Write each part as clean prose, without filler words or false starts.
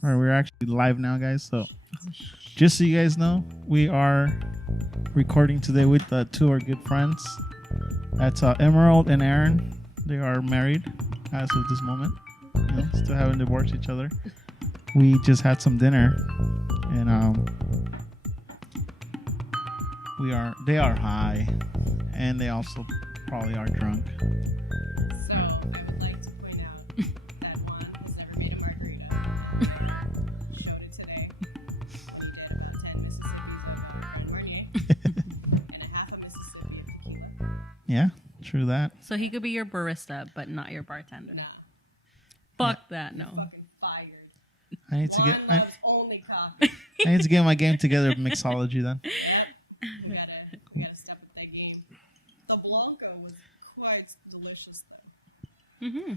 All right, we're actually live now, guys. So, just so you guys know, we are recording today with two of our good friends. That's Emerald and Aaron. They are married as of this moment. Still haven't divorced each other. We just had some dinner, and they are high, and they also probably are drunk. So I would like to point out that Juan has never made a margarita. Showed it today. He did about 10 Mississippi's and a half a Mississippi of tequila. Yeah, true that. So he could be your barista, but not your bartender. No. Fuck that, no. Fucking fired. I need to Juan get. loves only coffee. I need to get my game together with mixology then. You gotta step up that game. The Blanco was quite delicious though. Mm-hmm.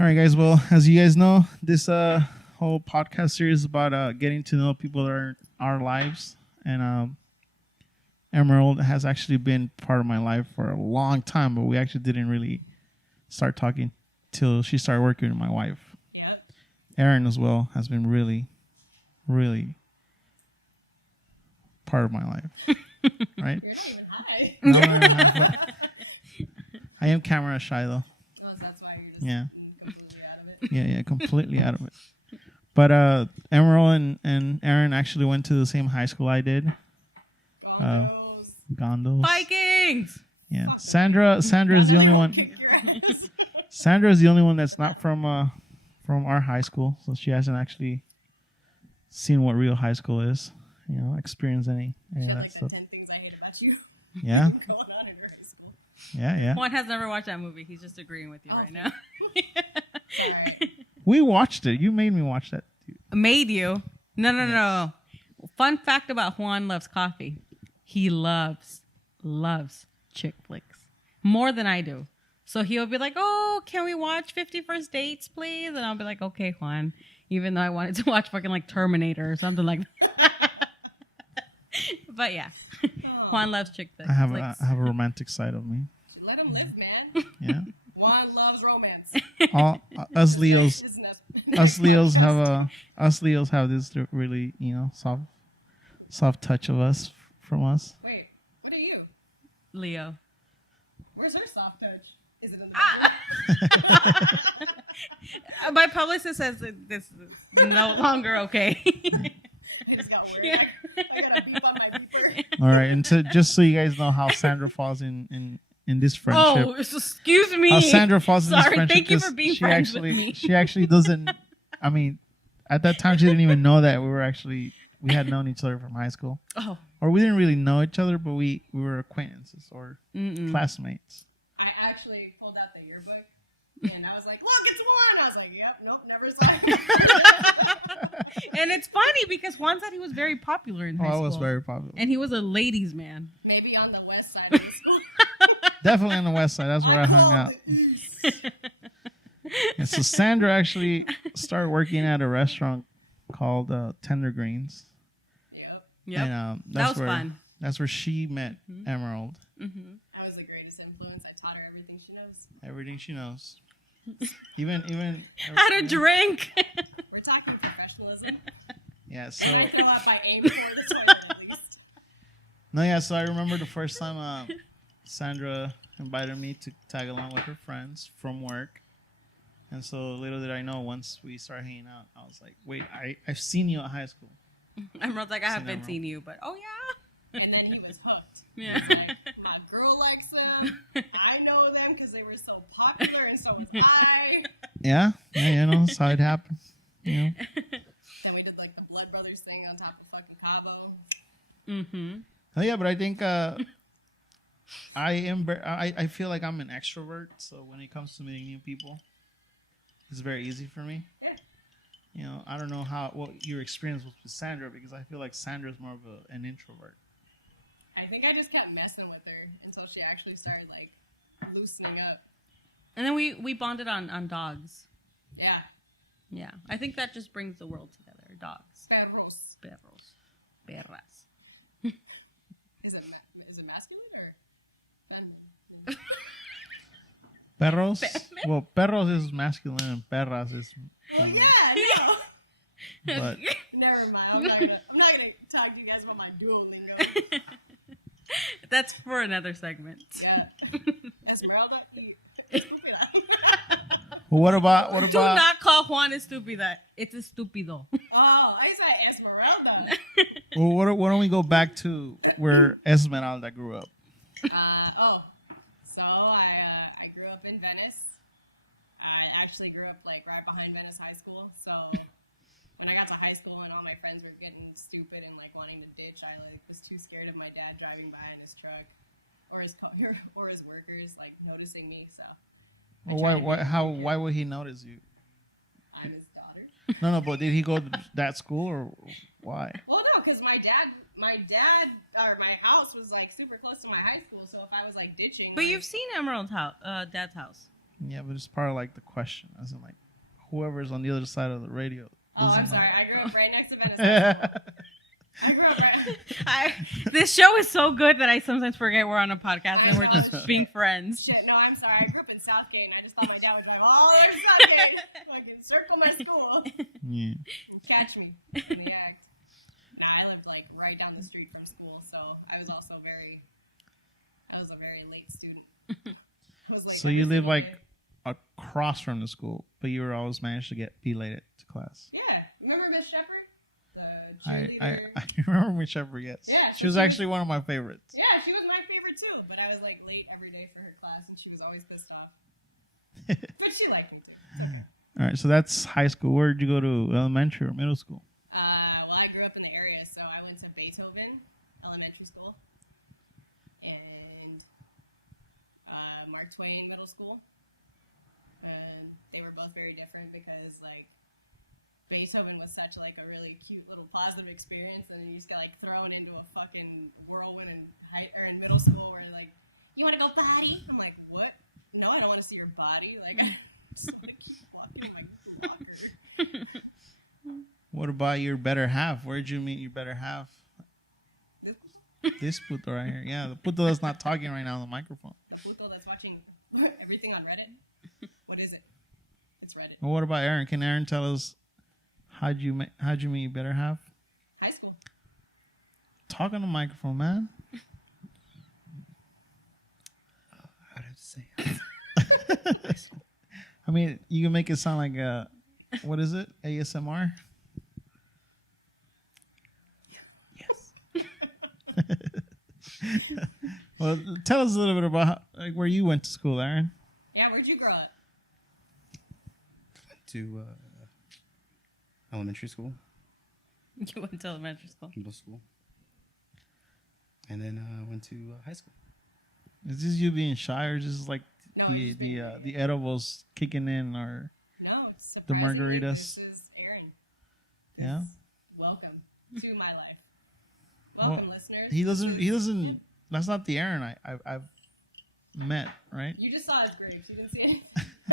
All right, guys. Well, as you guys know, this whole podcast series is about getting to know people that are in our lives. And Emerald has actually been part of my life for a long time, but we actually didn't really start talking till she started working with my wife. Yep. Aaron as well has been really, really part of my life. Right? You're not even high. No, I'm not, but I am camera shy though. Oh, that's why you're just completely out of it. Yeah, completely out of it. But Emerald and Aaron actually went to the same high school I did. Gondos. Vikings! Yeah. Sandra is the only one. Sandra is the only one that's not from our high school, so she hasn't actually seen what real high school is. Experienced any of that stuff. 10 things I hate about you. Yeah. Going on in her high school. Yeah. Juan has never watched that movie. He's just agreeing with you right now. All right. We watched it. You made me watch that. Made you? No. Fun fact about Juan loves coffee. He loves chick flicks more than I do. So he'll be like, "Oh, can we watch 50 First Dates, please?" And I'll be like, "Okay, Juan." Even though I wanted to watch fucking like Terminator or something like that. But yeah, Juan loves chick flicks. I have a romantic side of me. Let him live, man. Yeah. Juan loves romance. All us Leos. Us Us Leos have this really, soft touch of us from us. Wait, what are you? Leo. Where's her soft touch? Is it in the My publicist says that this is no longer okay. It just got weird. Yeah. I gotta beep on my beeper. All right, and just so you guys know how Sandra falls in this friendship. Oh, excuse me. How Sandra falls in this Sorry, friendship. thank you 'cause for being she friends actually, with me. She actually doesn't. I mean, at that time, she didn't even know that we had known each other from high school, Oh. or we didn't really know each other, but we were acquaintances or classmates. I actually pulled out the yearbook and I was like, "Look, it's Juan." I was like, "Yep, nope, never saw him." And it's funny because Juan said he was very popular in high school. I was very popular. And he was a ladies' man. Maybe on the west side of the school. Definitely on the west side. That's where I hung out. And so Sandra actually started working at a restaurant called Tender Greens. Yep. And, That was fun. That's where she met Emerald. Mm-hmm. I was the greatest influence. I taught her everything she knows. Everything she knows. Even How to drink. We're talking professionalism. Yeah, so I fill out my aim for the toilet at least. no, yeah, so I remember the first time Sandra invited me to tag along with her friends from work. And so little did I know, once we started hanging out, I was like, wait, I've seen you at high school. Emerald's like, I haven't seen you, but oh yeah. And then he was hooked. Yeah. He was like, my girl likes them. I know them because they were so popular, and so was I. Yeah, that's how it happened. And we did like the Blood Brothers thing on top of fucking Cabo. Mm-hmm. Oh yeah, but I think I feel like I'm an extrovert, so when it comes to meeting new people, it's very easy for me. Yeah. I don't know what your experience was with Sandra, because I feel like Sandra's more of an introvert. I think I just kept messing with her until she actually started like loosening up. And then we bonded on dogs. Yeah. Yeah. I think that just brings the world together. Dogs. Perros. Perras. Is it masculine or feminine? Perros? Well, perros is masculine and perras is Yeah, feminine. I know. But Never mind. I'm not gonna talk to you guys about my Duolingo. That's for another segment. Yeah. Esmeralda y estúpida. what about Do not call Juan estúpida. It's estúpido. Oh, I said Esmeralda. well, why don't we go back to where Esmeralda grew up? So I grew up in Venice. I actually grew up like right behind Venice High School. So when I got to high school and all my friends were getting stupid and like wanting to ditch, I like was too scared of my dad driving by in his truck or his or his workers like noticing me. So Well, why would he notice you? I'm his daughter. No, but did he go to that school or why? Well, no, because my dad or my house was like super close to my high school. So if I was like ditching, But like, you've seen Emerald's house, Dad's house. Yeah, but it's part of like the question, as in like whoever's on the other side of the radio. Oh, I'm doesn't sorry. know. I grew up right next to Venice High School. I grew up right. This show is so good that I sometimes forget we're on a podcast and we're just being friends. Shit, no, I'm sorry. I grew up in Southgate, and I just thought my dad would drive all the way to Southgate so I can circle my school Yeah. and catch me in the act. Nah, I lived like right down the street from school, so I was also a very late student. I was, like, So you live every like day. across from the school, but you were always managed to be late to class. Yeah, remember Miss Shepherd? The I cheerleader? remember Miss Shepherd, yes. Yeah, She was actually one of my favorites. Yeah, she was my favorite too, but I was like late every day for her class, and she was always pissed off. But she liked me too. All right, so that's high school. Where did you go to elementary or middle school? Well, I grew up in the area, so I went to Beethoven Elementary School and Mark Twain Middle School, and they were both very different because like Beethoven was such like a really cute little positive experience, and then you just got like thrown into a fucking whirlwind in in middle school where like, you want to go potty? I'm like, what? No, I don't want to see your body. Like, I just want to keep walking my locker. What about your better half? Where did you meet your better half? This puto right here. Yeah, the puto that's not talking right now on the microphone. The puto that's watching everything on Reddit. What is it? It's Reddit. Well, what about Aaron? Can Aaron tell us how'd you meet your better half? High school. Talk on the microphone, man. I'd have to say. I mean, you can make it sound like what is it? ASMR? Yes. Well, tell us a little bit about where you went to school, Aaron. Yeah, where'd you grow up? Went to elementary school, You went to elementary school. middle school, and then went to high school. Is this you being shy, or just like No, I'm just being the edibles kicking in, or No, it's The surprisingly, margaritas. This is Aaron. yeah? Welcome to my life. Welcome, listeners. He doesn't. That's not the Aaron I've met, right? You just saw his grapes. You didn't see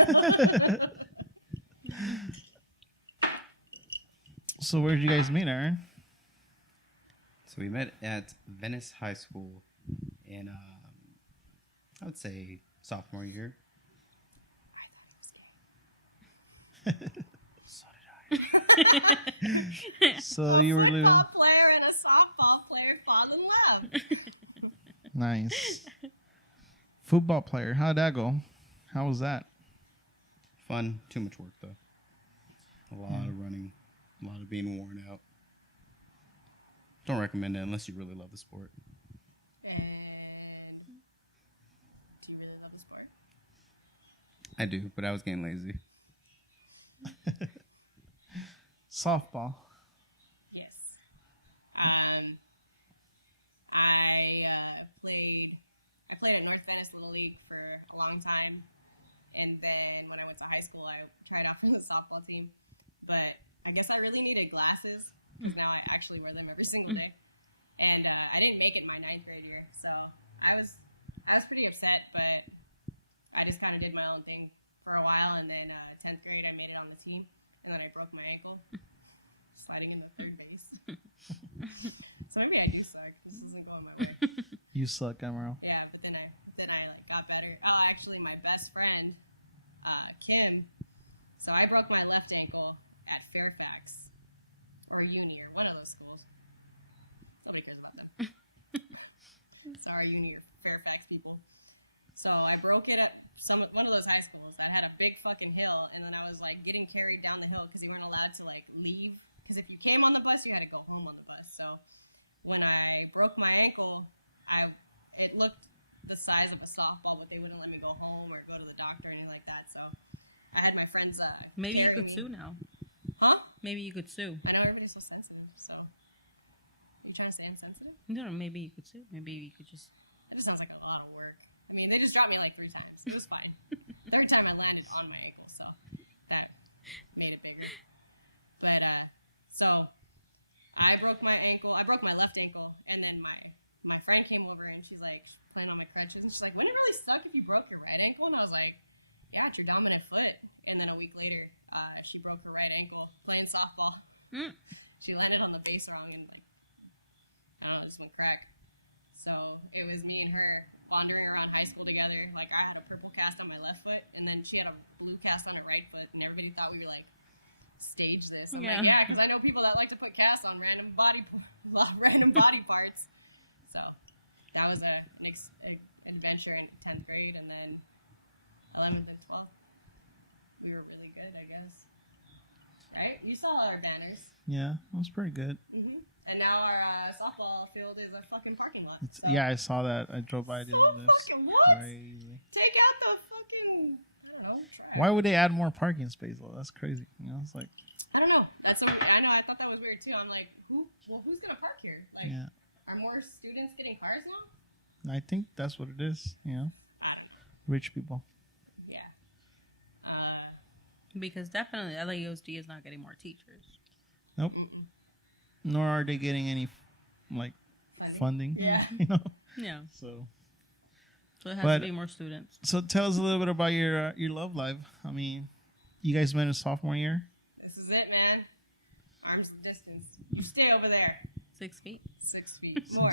anything. So where did you guys meet, Aaron? So we met at Venice High School in, I would say, sophomore year. So did I. So you were living football player and a softball player fall in love. nice. Football player. How'd that go? How was that? Fun. Too much work though. A lot of running. A lot of being worn out. Don't recommend it unless you really love the sport. And do you really love the sport? I do, but I was getting lazy. Softball. Yes. I played at North Venice Little League for a long time, and then when I went to high school, I tried out for the softball team. But I guess I really needed glasses, because now I actually wear them every single day. And I didn't make it my 9th grade year, so I was pretty upset. But I just kind of did my own thing for a while, and then 10th grade I made it on the team, and then I broke my ankle sliding in the third base. So maybe I do suck. This isn't going my way. You suck, Emerald. Yeah, but then I like got better. Oh, actually, my best friend, Kim. So I broke my left ankle at Fairfax or a uni or one of those schools. Nobody cares about them. Sorry, uni or Fairfax people. So I broke it at one of those high schools that had a big fucking hill, and then I was like getting carried down the hill because they weren't allowed to like leave. Because if you came on the bus, you had to go home on the bus. So when I broke my ankle, it looked the size of a softball, but they wouldn't let me go home or go to the doctor or anything like that. So I had my friends. Maybe you carry could me. sue now. Huh? Maybe you could sue. I know everybody's so sensitive. So are you trying to say insensitive? No, maybe you could sue. Maybe you could just. It just sounds like a lot of work. I mean, they just dropped me like 3 times. It was fine. Third time I landed on my ankle, so that made it bigger. But, so I broke my ankle. I broke my left ankle, and then my friend came over, and she's like playing on my crutches, and she's like, wouldn't it really suck if you broke your right ankle? And I was like, yeah, it's your dominant foot. And then a week later, she broke her right ankle playing softball. Mm. She landed on the base wrong, and like, I don't know, just went crack. So it was me and her wandering around high school together. Like, I had a purple cast on my left foot, and then she had a blue cast on her right foot, and everybody thought we were like, stage this. I'm like, yeah, because I know people that like to put casts on random body parts. So that was an adventure in 10th grade, and then 11th and 12th. We were really good, I guess. Right? You saw our banners. Yeah, that was pretty good. Mm-hmm. And now our softball field is a fucking parking lot. It's, so. yeah, I saw that. I drove by the So other day. fucking what? Crazy. Take out the fucking, I don't know, trash. Why would they add more parking space though? That's crazy. You know, it's like, I don't know. I know. I thought that was weird too. I'm like, who's gonna park here? Like, yeah, are more students getting cars now? I think that's what it is. You know, rich people. Yeah. Because definitely LAUSD is not getting more teachers. Nope. Mm-mm. Nor are they getting any like funding. Yeah. You know. Yeah. So it has But- to be more students. So tell us a little bit about your love life. I mean, you guys met in sophomore year. This is it, man. Arms distance. You stay over there. 6 feet. 6 feet more.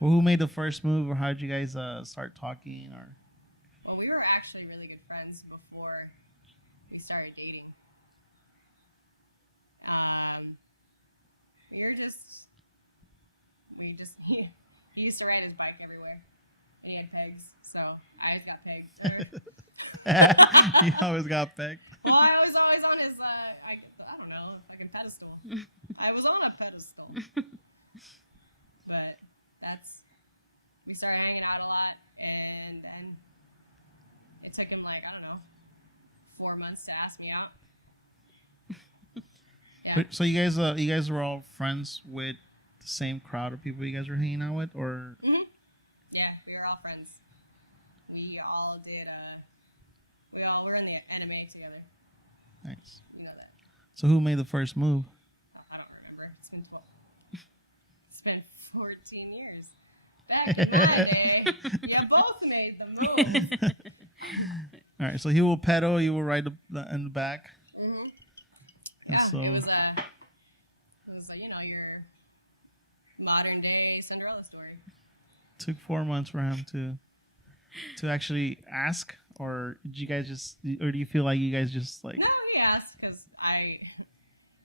Well, who made the first move, or how did you guys start talking? Or Well, we were actually really good friends before we started dating. He used to ride his bike everywhere, and he had pegs, so I always got pegged. you always got pegged. Well, I was always on his, I don't know, like a pedestal. I was on a pedestal. But we started hanging out a lot, and then it took him like, I don't know, 4 months to ask me out. Yeah. But, so you guys were all friends with the same crowd of people you guys were hanging out with, or? Mm-hmm. Yeah, we were all friends. We all did, we were in the anime together. Nice. You know that. So who made the first move? I don't remember. It's been 12. It's been 14 years. Back in my day, you both made the move. All right, so he will pedal, you will ride in the back. Mm-hmm. And Yeah, so it was your modern day Cinderella story. took 4 months for him to actually ask, or did you guys just, or do you feel like you guys just like? No, he asked because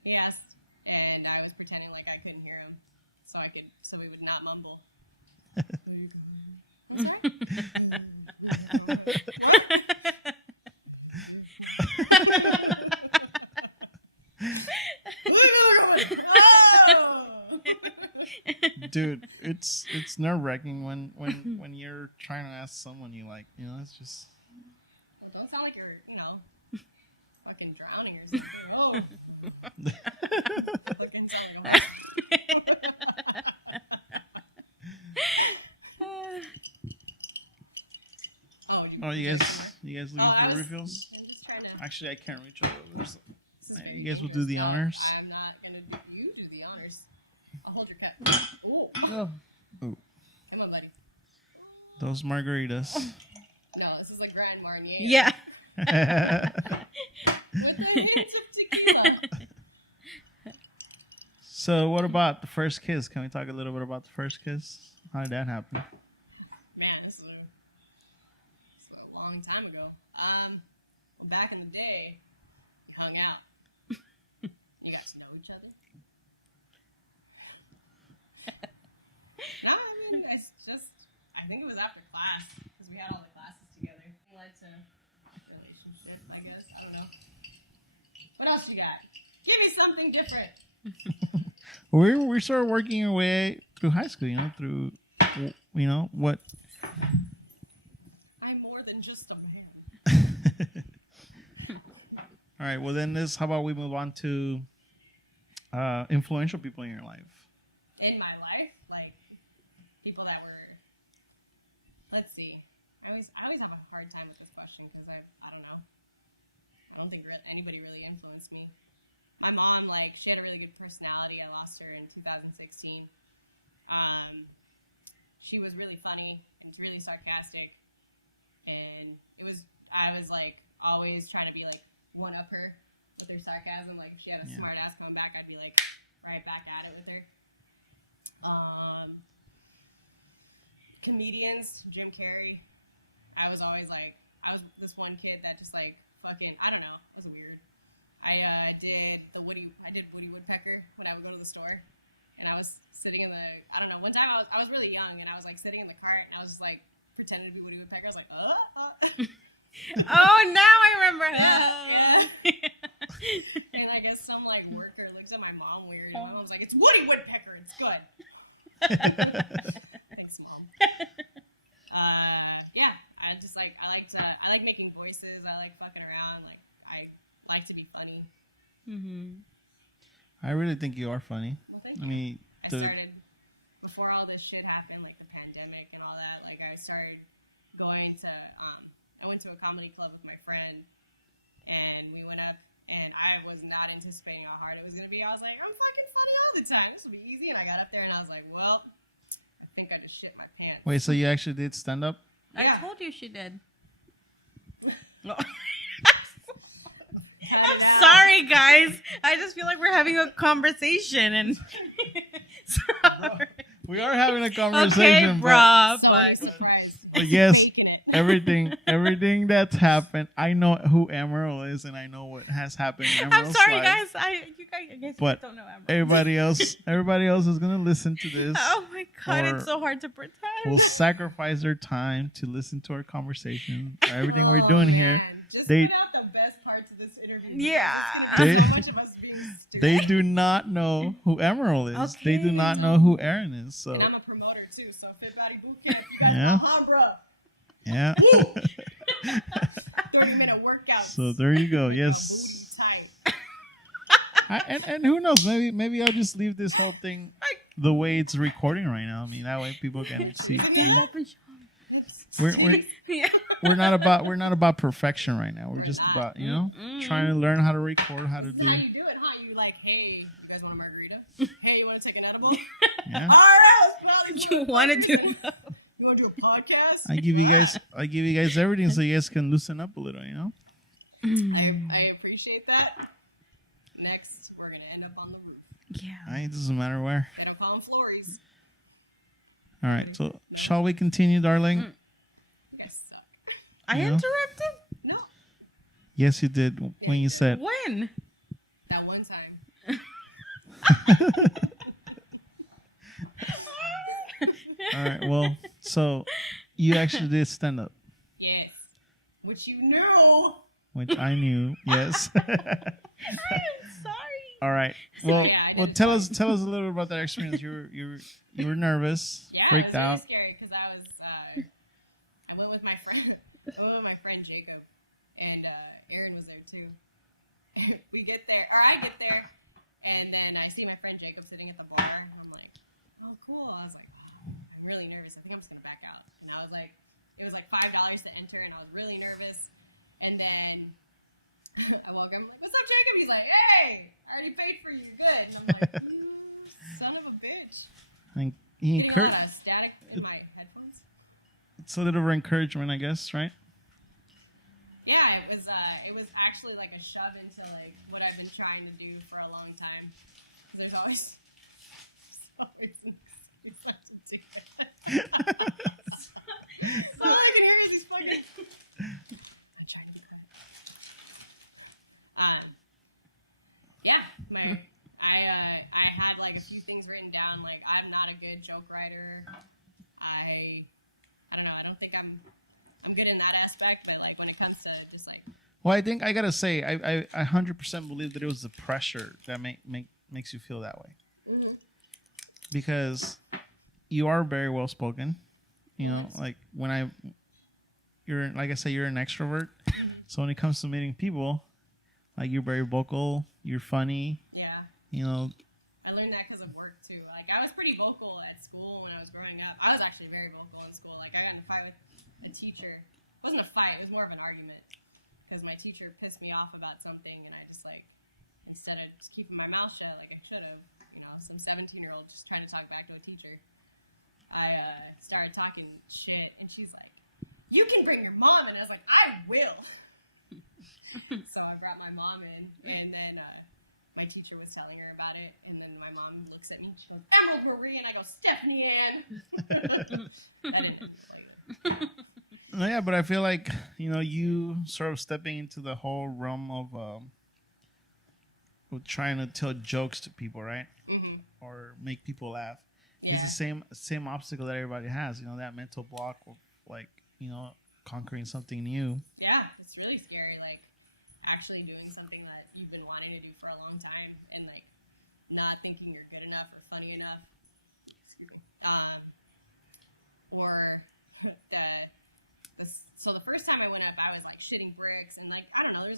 he asked, and I was pretending like I couldn't hear him, so we would not mumble. I'm sorry. Dude, it's nerve wracking when you're trying to ask someone you like, you know, it's just. Well, don't sound like you're, fucking drowning or something. Whoa. Fucking sound like Oh, you guys looking for refills? I'm just trying to. Actually, I can't reach over there. So. This is Hey, gonna you be guys will dangerous. do the honors? I'm not gonna do. You do the honors. I'll hold your cup. Oh. Oh. Come on, buddy. Those margaritas. No, this is a Grand Marnier. Yeah. With a hint of tequila. So, what about the first kiss? Can we talk a little bit about the first kiss? How did that happen? Man, this is a long time ago. Back in the day, you hung out. You got to know each other. No, I mean, it's just, I think it was after class, because we had all the classes together. It led to relationship, I guess. I don't know. What else you got? Give me something different. We started working our way through high school, through, what. I'm more than just a man. All right, well then how about we move on to influential people in your life? In my life, like, people that were, let's see. I always have a hard time with this question, because I don't know. I don't think anybody really influenced me. My mom, like, she had a really good personality. I lost her in 2016. She was really funny and really sarcastic, and I was like always trying to be like one up her with her sarcasm. Like, if she had a smart ass coming back, I'd be like right back at it with her. Comedians, Jim Carrey. I was this one kid that just like fucking, I don't know, it was weird. I did Woody Woodpecker when I would go to the store, and I was sitting in the, I don't know, one time I was really young, and I was like sitting in the cart, and I was just like pretending to be Woody Woodpecker. I was like, Oh, now I remember. Yeah. And I guess some like worker looks at my mom weird, and my mom's like, it's Woody Woodpecker, it's good. Thanks, Mom. Yeah, I like making voices. I like fucking around. Like, I like to be funny. Mm-hmm. I really think you are funny. Well, thank I you. mean, I started before all this shit happened, like the pandemic and all that. Like, I started going to, I went to a comedy club with my friend, and we went up, and I was not anticipating how hard it was gonna be. I was like, I'm fucking funny all the time. This will be easy. And I got up there, and I was like, well, I think I just shit my pants. Wait, so you actually did stand up? I Yeah. told you she did. Tell me I'm now. sorry, guys. I just feel like we're having a conversation, and sorry. We are having a conversation, Okay, but bruh, So but surprised. But yes, Faking it. everything that's happened, I know who Emerald is, and I know what has happened in I'm Emerald's sorry, life. guys. I guess But you don't know Emerald. Everybody else is gonna listen to this. Oh my god, or it's so hard to pretend. Will sacrifice their time to listen to our conversation, or everything we're Oh, doing man. here. Just They- put out the best parts of this interview. Yeah. They- It's gonna be so much of us being stupid. They do not know who Emerald is. They do not Okay. know who Aaron is. So And I'm a promoter too, so Fit Body Boot Camp, you guys Yeah. Alhambra, yeah. 30-minute workouts. So there you go. Booty Yes. tight. And who knows? Maybe I'll just leave this whole thing the way it's recording right now. I mean, that way people can see. We're Yeah. we're not about perfection right now. We're just about trying to learn how to record, how to That's how do. you do it, huh? You like, hey, you guys want a margarita? Hey, you want to take an edible? Yeah. All right, let's You want to do that? You want to do a podcast? I give you guys everything so you guys can loosen up a little. I appreciate that. Next, we're gonna end up on the roof. Yeah. It doesn't matter where. End up on floors. All right. So shall we continue, darling? You guys suck. I Yeah. interrupted? No, Yes, you did when you said. When? at one time. All right. Well, so you actually did stand up, Yes, which you knew. which I knew. Yes. I'm sorry. All right. Well, Yeah, I well, did. tell us a little about that experience. You were nervous, Yeah, freaked it was out. really scary because I went with my friend Jacob, and Aaron was there too. I get there, and then I see my friend Jacob sitting at the bar, and I'm like, oh, cool. I was like, I'm really nervous. I think I'm just gonna back out. And I was like, it was like $5 to enter, and I was really nervous. And then I walk in, I'm like, what's up, Jacob? He's like, hey, I already paid for you. You're good. And I'm like, son of a bitch. And he Getting a encouraged. lot of static in my headphones. It's a little encouragement, I guess, right? Yeah, it was actually like a shove into like what I've been trying to do for a long time. Because there's always to do it. So all I can hear is these fucking. I tried to do that. Yeah, I have like a few things written down. Like, I'm not a good joke writer. think I'm good in that aspect, but like when it comes to just like Well, I think I gotta say, I 100% believe that it was the pressure that makes you feel that way, because you are very well spoken. You know, like you're like I say, you're an extrovert. So when it comes to meeting people, like you're very vocal, you're funny. yeah. You know, I learned that because of work too. Like I was pretty vocal at school when I was growing up. I was actually very vocal in school. Like I got in a fight with a teacher. It wasn't a fight. It was more of an argument because my teacher pissed me off about something, and I just like instead of just keeping my mouth shut like I should have, you know, some 17-year-old just trying to talk back to a teacher. I started talking shit, and she's like, "You can bring your mom," and I was like, "I will." So I brought my mom in, and then my teacher was telling her about it, and then my mom looks at me, she goes, "Emerald Marie," and I go, "Stephanie Ann." I didn't play it. no, yeah, but I feel like you sort of stepping into the whole realm of trying to tell jokes to people, right? Mm-hmm. Or make people laugh. Yeah. It's the same obstacle that everybody has. You know, that mental block of like conquering something new. Yeah, it's really scary, like actually doing something that you've been wanting to do for a long time and like not thinking you're good enough or funny enough. Excuse me. So the first time I went up, I was like shitting bricks and like I don't know, there's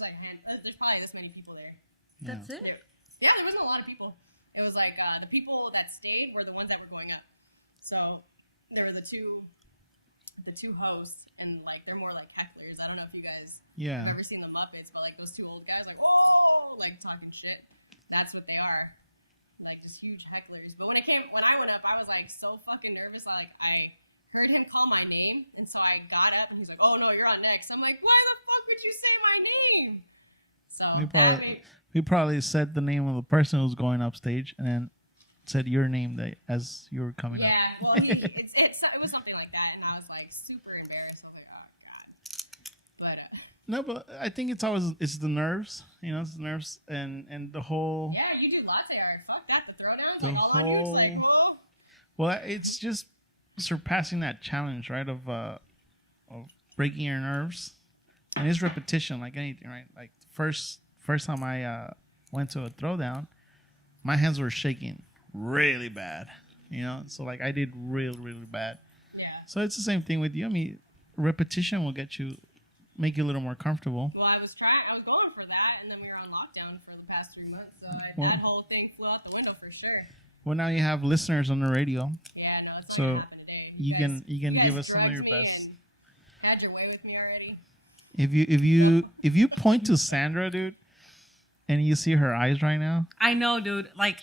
probably this many people there. That's it. Yeah, there wasn't a lot of people. It was like the people that stayed were the ones that were going up. So there were the two hosts, and like they're more like hecklers. I don't know if you guys Yeah. have ever seen the Muppets, but like those two old guys, like oh, like talking shit. That's what they are, like just huge hecklers. But when I went up, I was like so fucking nervous. I heard him call my name, and so I got up, and he's like, "Oh no, you're on next." I'm like, "Why the fuck would you say my name?" So We probably said the name of the person who was going up stage, and then said your name as you were coming up. yeah, well, it was something like that, and I was like super embarrassed. I was like, "Oh god," but No, but I think it's the nerves. It's the nerves and the whole. yeah, you do latte art. Fuck that, the throwdowns, The like all on you. It's like, whole- oh. Well, it's just surpassing that challenge, right? Of breaking your nerves, and it's repetition, like anything, right? Like first time I went to a throwdown, my hands were shaking really bad, So like I did really bad. Yeah. So it's the same thing with you. I mean, repetition will make you a little more comfortable. Well, I was going for that, and then we were on lockdown for the past 3 months, so that whole thing flew out the window for sure. Well, now you have listeners on the radio, Yeah, no, it's So, not gonna happen today. you can guys give us some of drugged your me best. and had your way with me already. If you point to Sandra, dude, and you see her eyes right now, I know, dude. Like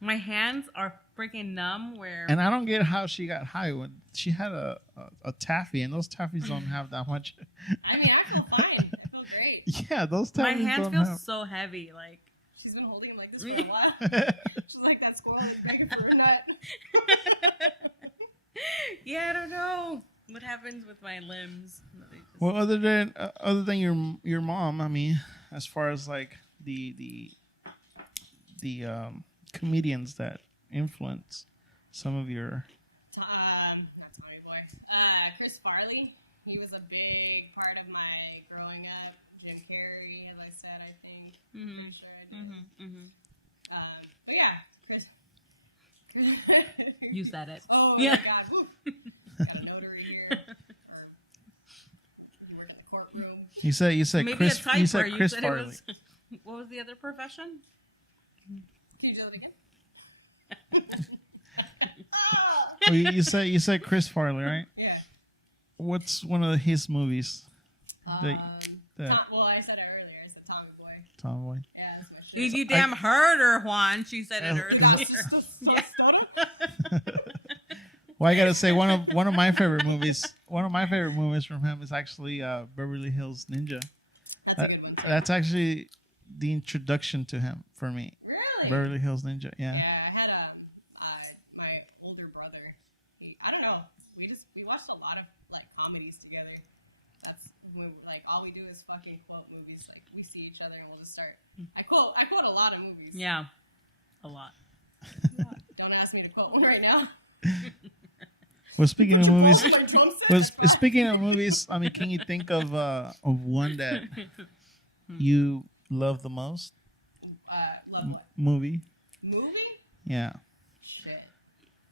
my hands are freaking numb. and I don't get how she got high when she had a taffy, and those taffies don't have that much. I mean, I feel fine. I feel great. Yeah, those taffies my hands don't feel have. so heavy. Like She's been holding him like this for a while. She's like that squirrel who's begging for a nut. yeah, I don't know what happens with my limbs. They just- Well, other than your mom, I mean, as far as like the comedians that influence some of your. Not Tommy Boy. Chris Farley. He was a big part of my growing up. Jim Carrey, as I said, I think. Mhm. Pretty sure I did. Mhm. But yeah, Chris. You said it. Oh Yeah. my God. Woo. Got a notary here. You work in the courtroom. You said Maybe Chris. a typer. You said Chris it Farley. was- what was the other profession? Can you do that again? Well, you said Chris Farley, right? Yeah. What's one of his movies? That Well, I said it earlier. I said Tommy Boy. Tomboy. Yeah, that's my shit. You damn heard her, Juan. She said it earlier. Yeah. Well, I gotta say one of my favorite movies. One of my favorite movies from him is actually Beverly Hills Ninja. That's a good one. Too. That's actually the introduction to him for me. Really? Beverly Hills Ninja. Yeah. Yeah, I had my older brother. I don't know. We watched a lot of like comedies together. That's when, like all we do is fucking quote movies. Like we see each other and we'll just start. I quote a lot of movies. Yeah, a lot. Don't ask me to quote one right now. Well, speaking of Put your movies, balls in my drum set. speaking of movies, I mean, can you think of one that you love the most? Love what? Movie? Movie? Yeah. Shit.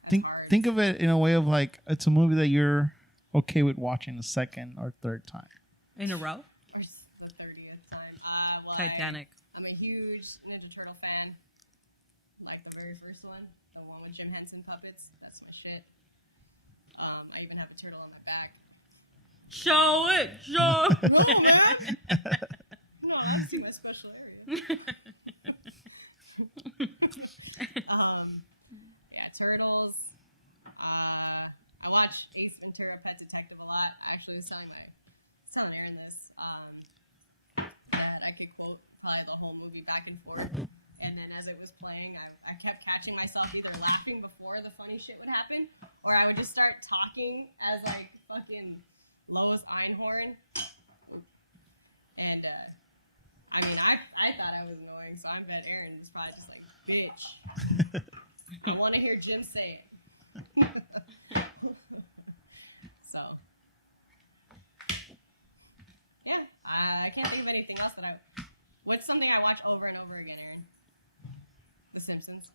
That's hard. Think of it in a way of like it's a movie that you're okay with watching a second or third time. In a row? Or the 30th time. Well, Titanic. I'm a huge Ninja Turtle fan. Like the very first one. The one with Jim Henson puppets. That's my shit. I even have a turtle on my back. Show it! Show it! No, man! No, I've seen my special area. Yeah, turtles. I watch Ace Ventura: Pet Detective a lot. I actually was telling Aaron this. That I could quote probably the whole movie back and forth. And then as it was playing, I kept catching myself either laughing before the funny shit would happen, or I would just start talking as like fucking Lois Einhorn. And I mean, I thought I was annoying, so I bet Aaron is probably just like, bitch. I want to hear Jim say it. So, yeah, I can't think of anything else that what's something I watch over and over again, Aaron? The Simpsons.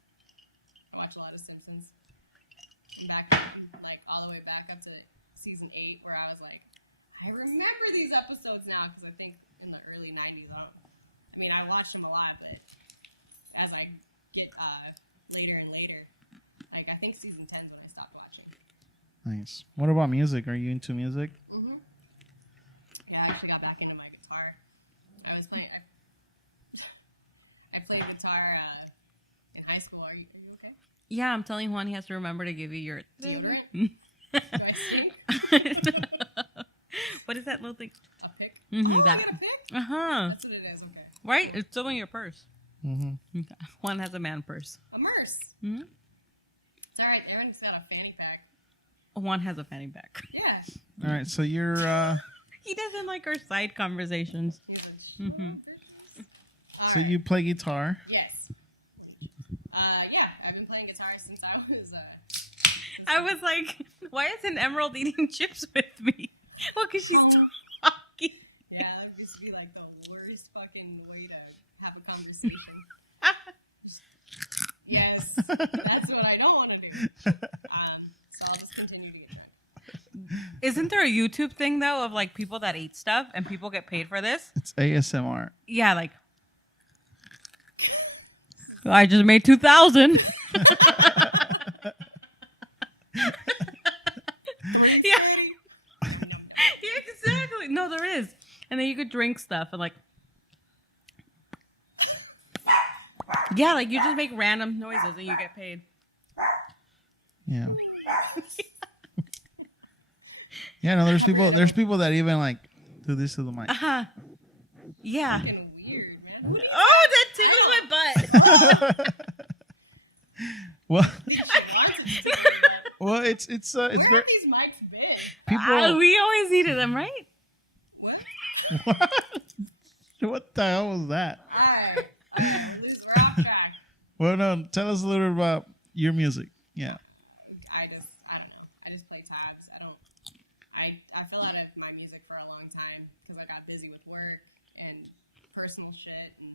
I watch a lot of Simpsons. Back, like, all the way back up to season 8, where I was like, I remember these episodes now, because I think in the early 90s, I mean, I watched them a lot, but as I get later and later, like, I think season 10 is when I stopped watching. Nice. What about music? Are you into music? Mm-hmm. Yeah, I actually got back into my guitar. I was playing, I played guitar in high school. Are you okay? Yeah, I'm telling Juan he has to remember to give you your... Deodorant? Do I stink? What is that little thing? A pick? Mm-hmm, Oh, that. I got a pick? Uh-huh. That's what it is, okay. Right? It's still in your purse. Mm-hmm. Okay. Juan has a man purse. A merce. Mm-hmm. It's alright, Aaron's got a fanny pack. Juan has a fanny pack. Yeah. All right. So you're. He doesn't like our side conversations. Mm-hmm. So you play guitar. Yes. Yeah, I've been playing guitar since I was. I was like, why isn't Emerald eating chips with me? Well, because she's talking. Yeah, that used to be like the worst fucking way to have a conversation. Yes, that's what I don't want to do. So I'll just continue to get drunk. Isn't there a YouTube thing, though, of like people that eat stuff and people get paid for this? It's ASMR. Yeah, like, I just made 2,000. Yeah. Yeah, exactly. No, there is. And then you could drink stuff and like, yeah, like you just make random noises and you get paid. Yeah. Yeah. No, there's people that even like do this to the mic. Uh-huh. Yeah. Fucking weird, man. What Oh, that tickles my butt. Well, do you think she wants it to do that? well, it's Where very are these mics big? people. We always needed them, right? What? What? What the hell was that? Alright. At least we're off track. Well, no, tell us a little bit about your music. Yeah. I don't know. I just play tags. I fell out of my music for a long time because I got busy with work and personal shit, and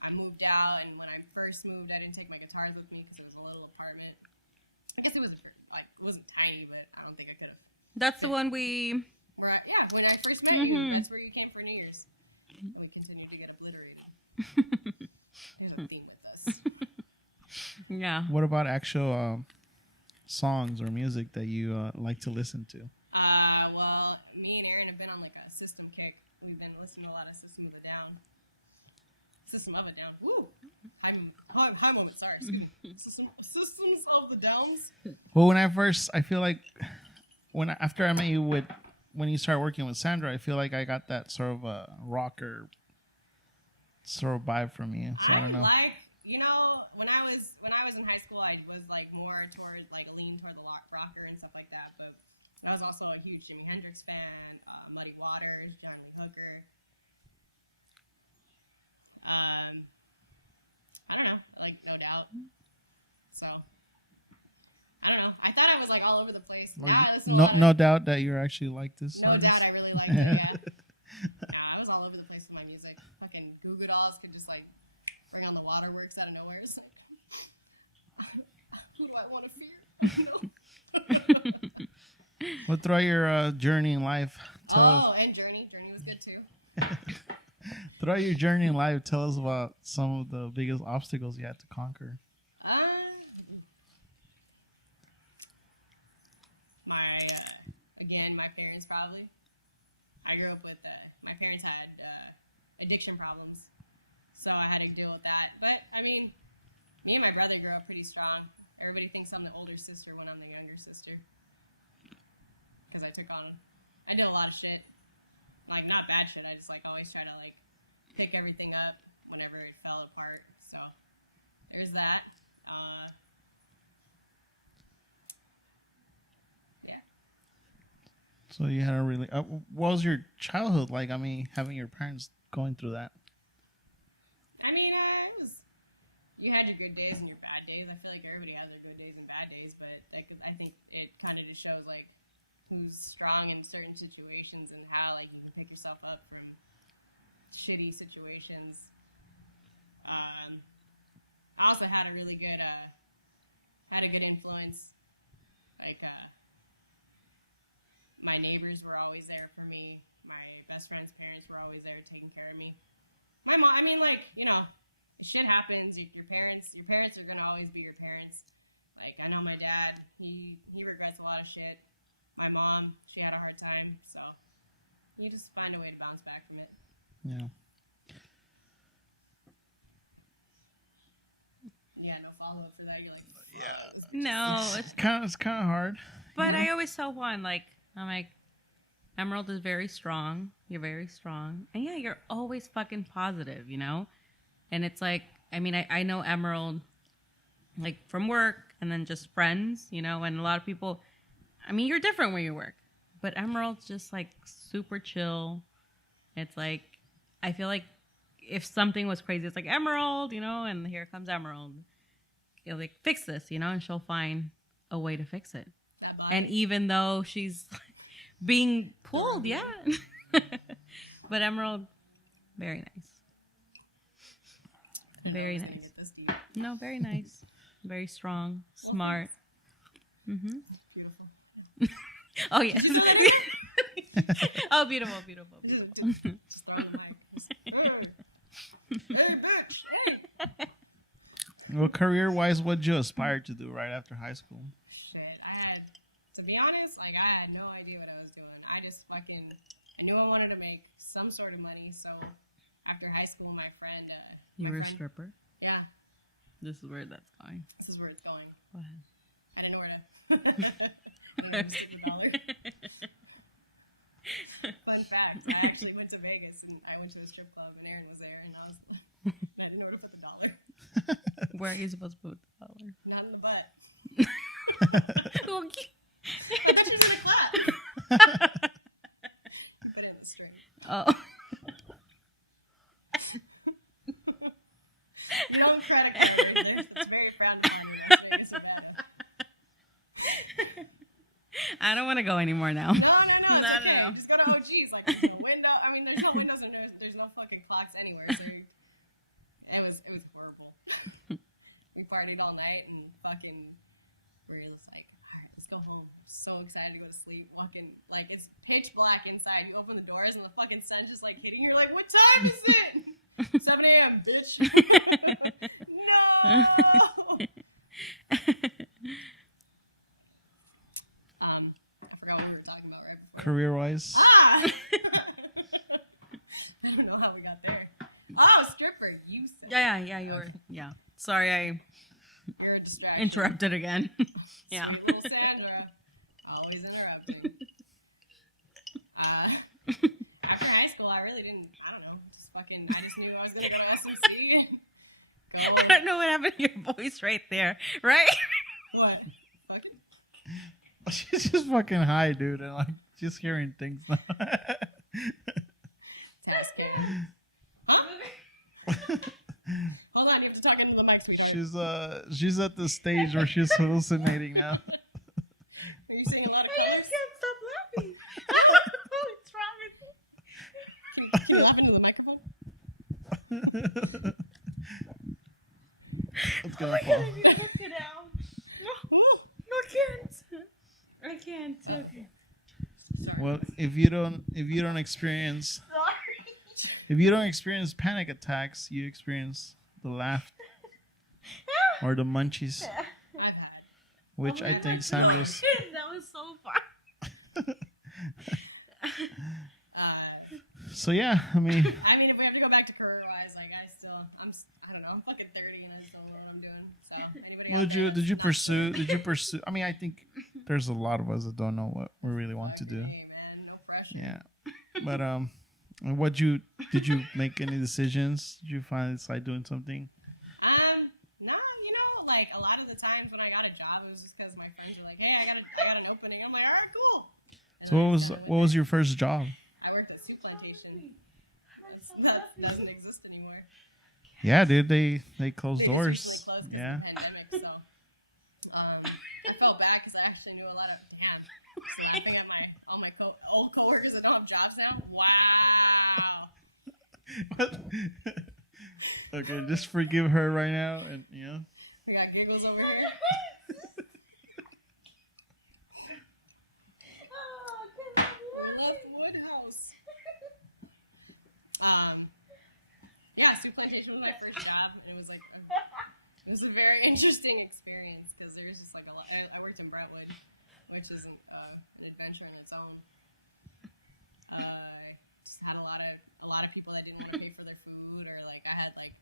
I moved out. And when I first moved, I didn't take my guitars with me because it was a little apartment. I guess it wasn't it wasn't tiny, but I don't think I could have. That's the one we. Yeah, when I first met you, Mhm. that's where you came for New Year's. We continued to get obliterated. There's a theme with us. Yeah. What about actual songs or music that you like to listen to? Well, me and Aaron have been on like a system kick. We've been listening to a lot of System of a Down. System of a Down. Woo! Hi, woman. Sorry. Excuse me. Systems of the Downs. Well, I feel like after I met you when you started working with Sandra, I feel like I got that sort of rocker sort of vibe from you. So I don't know. When I was in high school, I was like more toward like lean toward the rocker and stuff like that. But I was also a huge Jimi Hendrix fan, Muddy Waters, Johnny Lee Hooker. I don't know, like No Doubt. So I don't know. I thought I was like all over the place Or Yeah, that's a no, lot. no doubt that you're actually like this No artist. doubt I really liked it, yeah. Yeah, I was all over the place with my music. Fucking Goo Goo Dolls could just, like, bring on the waterworks out of nowhere. It's like, who do I want to fear? Well, throughout your journey in life, Oh, and Journey. Journey was good, too. throughout your journey in life, tell us about some of the biggest obstacles you had to conquer. Again, my parents probably. I grew up with, my parents had addiction problems, so I had to deal with that. But, I mean, me and my brother grew up pretty strong. Everybody thinks I'm the older sister when I'm the younger sister. Because I did a lot of shit. Like, not bad shit, I just, like, always try to, like, pick everything up whenever it fell apart. So, there's that. So you had a really. What was your childhood like? I mean, having your parents going through that. I mean, it was. You had your good days and your bad days. I feel like everybody has their good days and bad days, but I think it kind of just shows like who's strong in certain situations and how like you can pick yourself up from shitty situations. I also had a really good, influence. Like, my neighbors were always there for me. My best friend's parents were always there taking care of me. My mom, I mean, like, you know, shit happens. Your parents are gonna always be your parents. Like, I know my dad, he regrets a lot of shit. My mom, she had a hard time, so you just find a way to bounce back from it. Yeah. You got no follow up for that. You're like, Yeah. No, It's kind of hard. but I always tell Juan, like, I'm like, Emerald is very strong. You're very strong. And yeah, you're always fucking positive, you know? And it's like, I mean, I know Emerald, like, from work and then just friends, you know? And a lot of people, I mean, you're different where you work. But Emerald's just, like, super chill. It's like, I feel like if something was crazy, it's like, Emerald, you know? And here comes Emerald. You'll, like, fix this, you know? And she'll find a way to fix it. that body. And even though she's being pulled, yeah. But Emerald, very nice. Very Gonna nice. get this deep. No, very nice. Very strong, smart. Mm-hmm. Beautiful. Oh, yes. Oh, beautiful, beautiful, beautiful. Just throw it in my hey, bitch, hey. Well, career-wise, what did you aspire to do right after high school? Shit, to be honest, like, I had no idea what I was doing. I knew I wanted to make some sort of money, so after high school, my friend, You my were a friend- stripper? Yeah, This is where that's going. this is where it's going. Go ahead. I didn't know where to. I didn't know where to stick the dollar. Fun fact, I actually went to Vegas, and I went to the strip club, and Aaron was there, and I didn't know where to put the dollar. Where are you supposed to put the dollar? Not in the butt. Okay. I thought she was gonna clap. Put it in the strip. Oh. No credit card right there. It's very frowned upon in Las Vegas, Nevada. I don't want to go anymore now. No. No, It's no, okay. no. Just go to OG's. Like, there's no window. I mean, there's no windows and there's no fucking clocks anywhere. So it was horrible. We partied all night and fucking we were just like, all right, let's go home. I'm so excited to go to sleep. Walking, like, it's pitch black inside. You open the doors and the fucking sun's just like hitting. You're like, what time is it? 7 a.m., bitch. No. I forgot what we were talking about right before. Career-wise? Ah! I don't know how we got there. Oh, stripper, you said. Yeah, you were. Yeah. Sorry, I You're a distraction. interrupted again. Yeah. Sweet little Sandra. Always interrupting. After high school, I really didn't, I don't know, I just knew I was going to go to SMC. I don't know what happened to your voice right there, right? What? Fucking. She's just fucking high, dude, and like just hearing things now. Test it. Huh? Hold on, you have to talk into the mic, sweetheart. She's at the stage where she's hallucinating now. Are you saying a lot of It's gonna fall. Sit down. No, I can't. Okay. Well, if you don't experience panic attacks, you experience the laugh or the munchies, I've had. which I think Sandra's. That was so fun. So yeah, I mean, I mean, if we have to go back to career-wise, like I don't know, I'm fucking 30 and I still don't know what I'm doing. So anybody well, out there did you that's pursue? Did you pursue? I mean, I think there's a lot of us that don't know what we really want to like, do. hey, man, no pressure. Yeah, but did you make any decisions? Did you decide doing something? No, you know, like a lot of the times when I got a job, it was just because my friends were like, "Hey, I got an opening." I'm like, "All right, cool." And So I what just was kinda what was your first job? I worked at Soup Plantation. That doesn't exist anymore. Yeah, dude, they closed They just doors. recently closed 'cause Yeah. of the pandemic, so I felt bad because I actually knew a lot of So I think all my old coworkers that don't have jobs now. Wow. Okay, just forgive her right now, and We got giggles over here. Left Woodhouse. Yeah, Soup Plantation was my first job, and it was a very interesting experience because there's just like a lot. I worked in Brentwood, which is an adventure in its own. I just had a lot of people that didn't want to pay for their food, or like I had like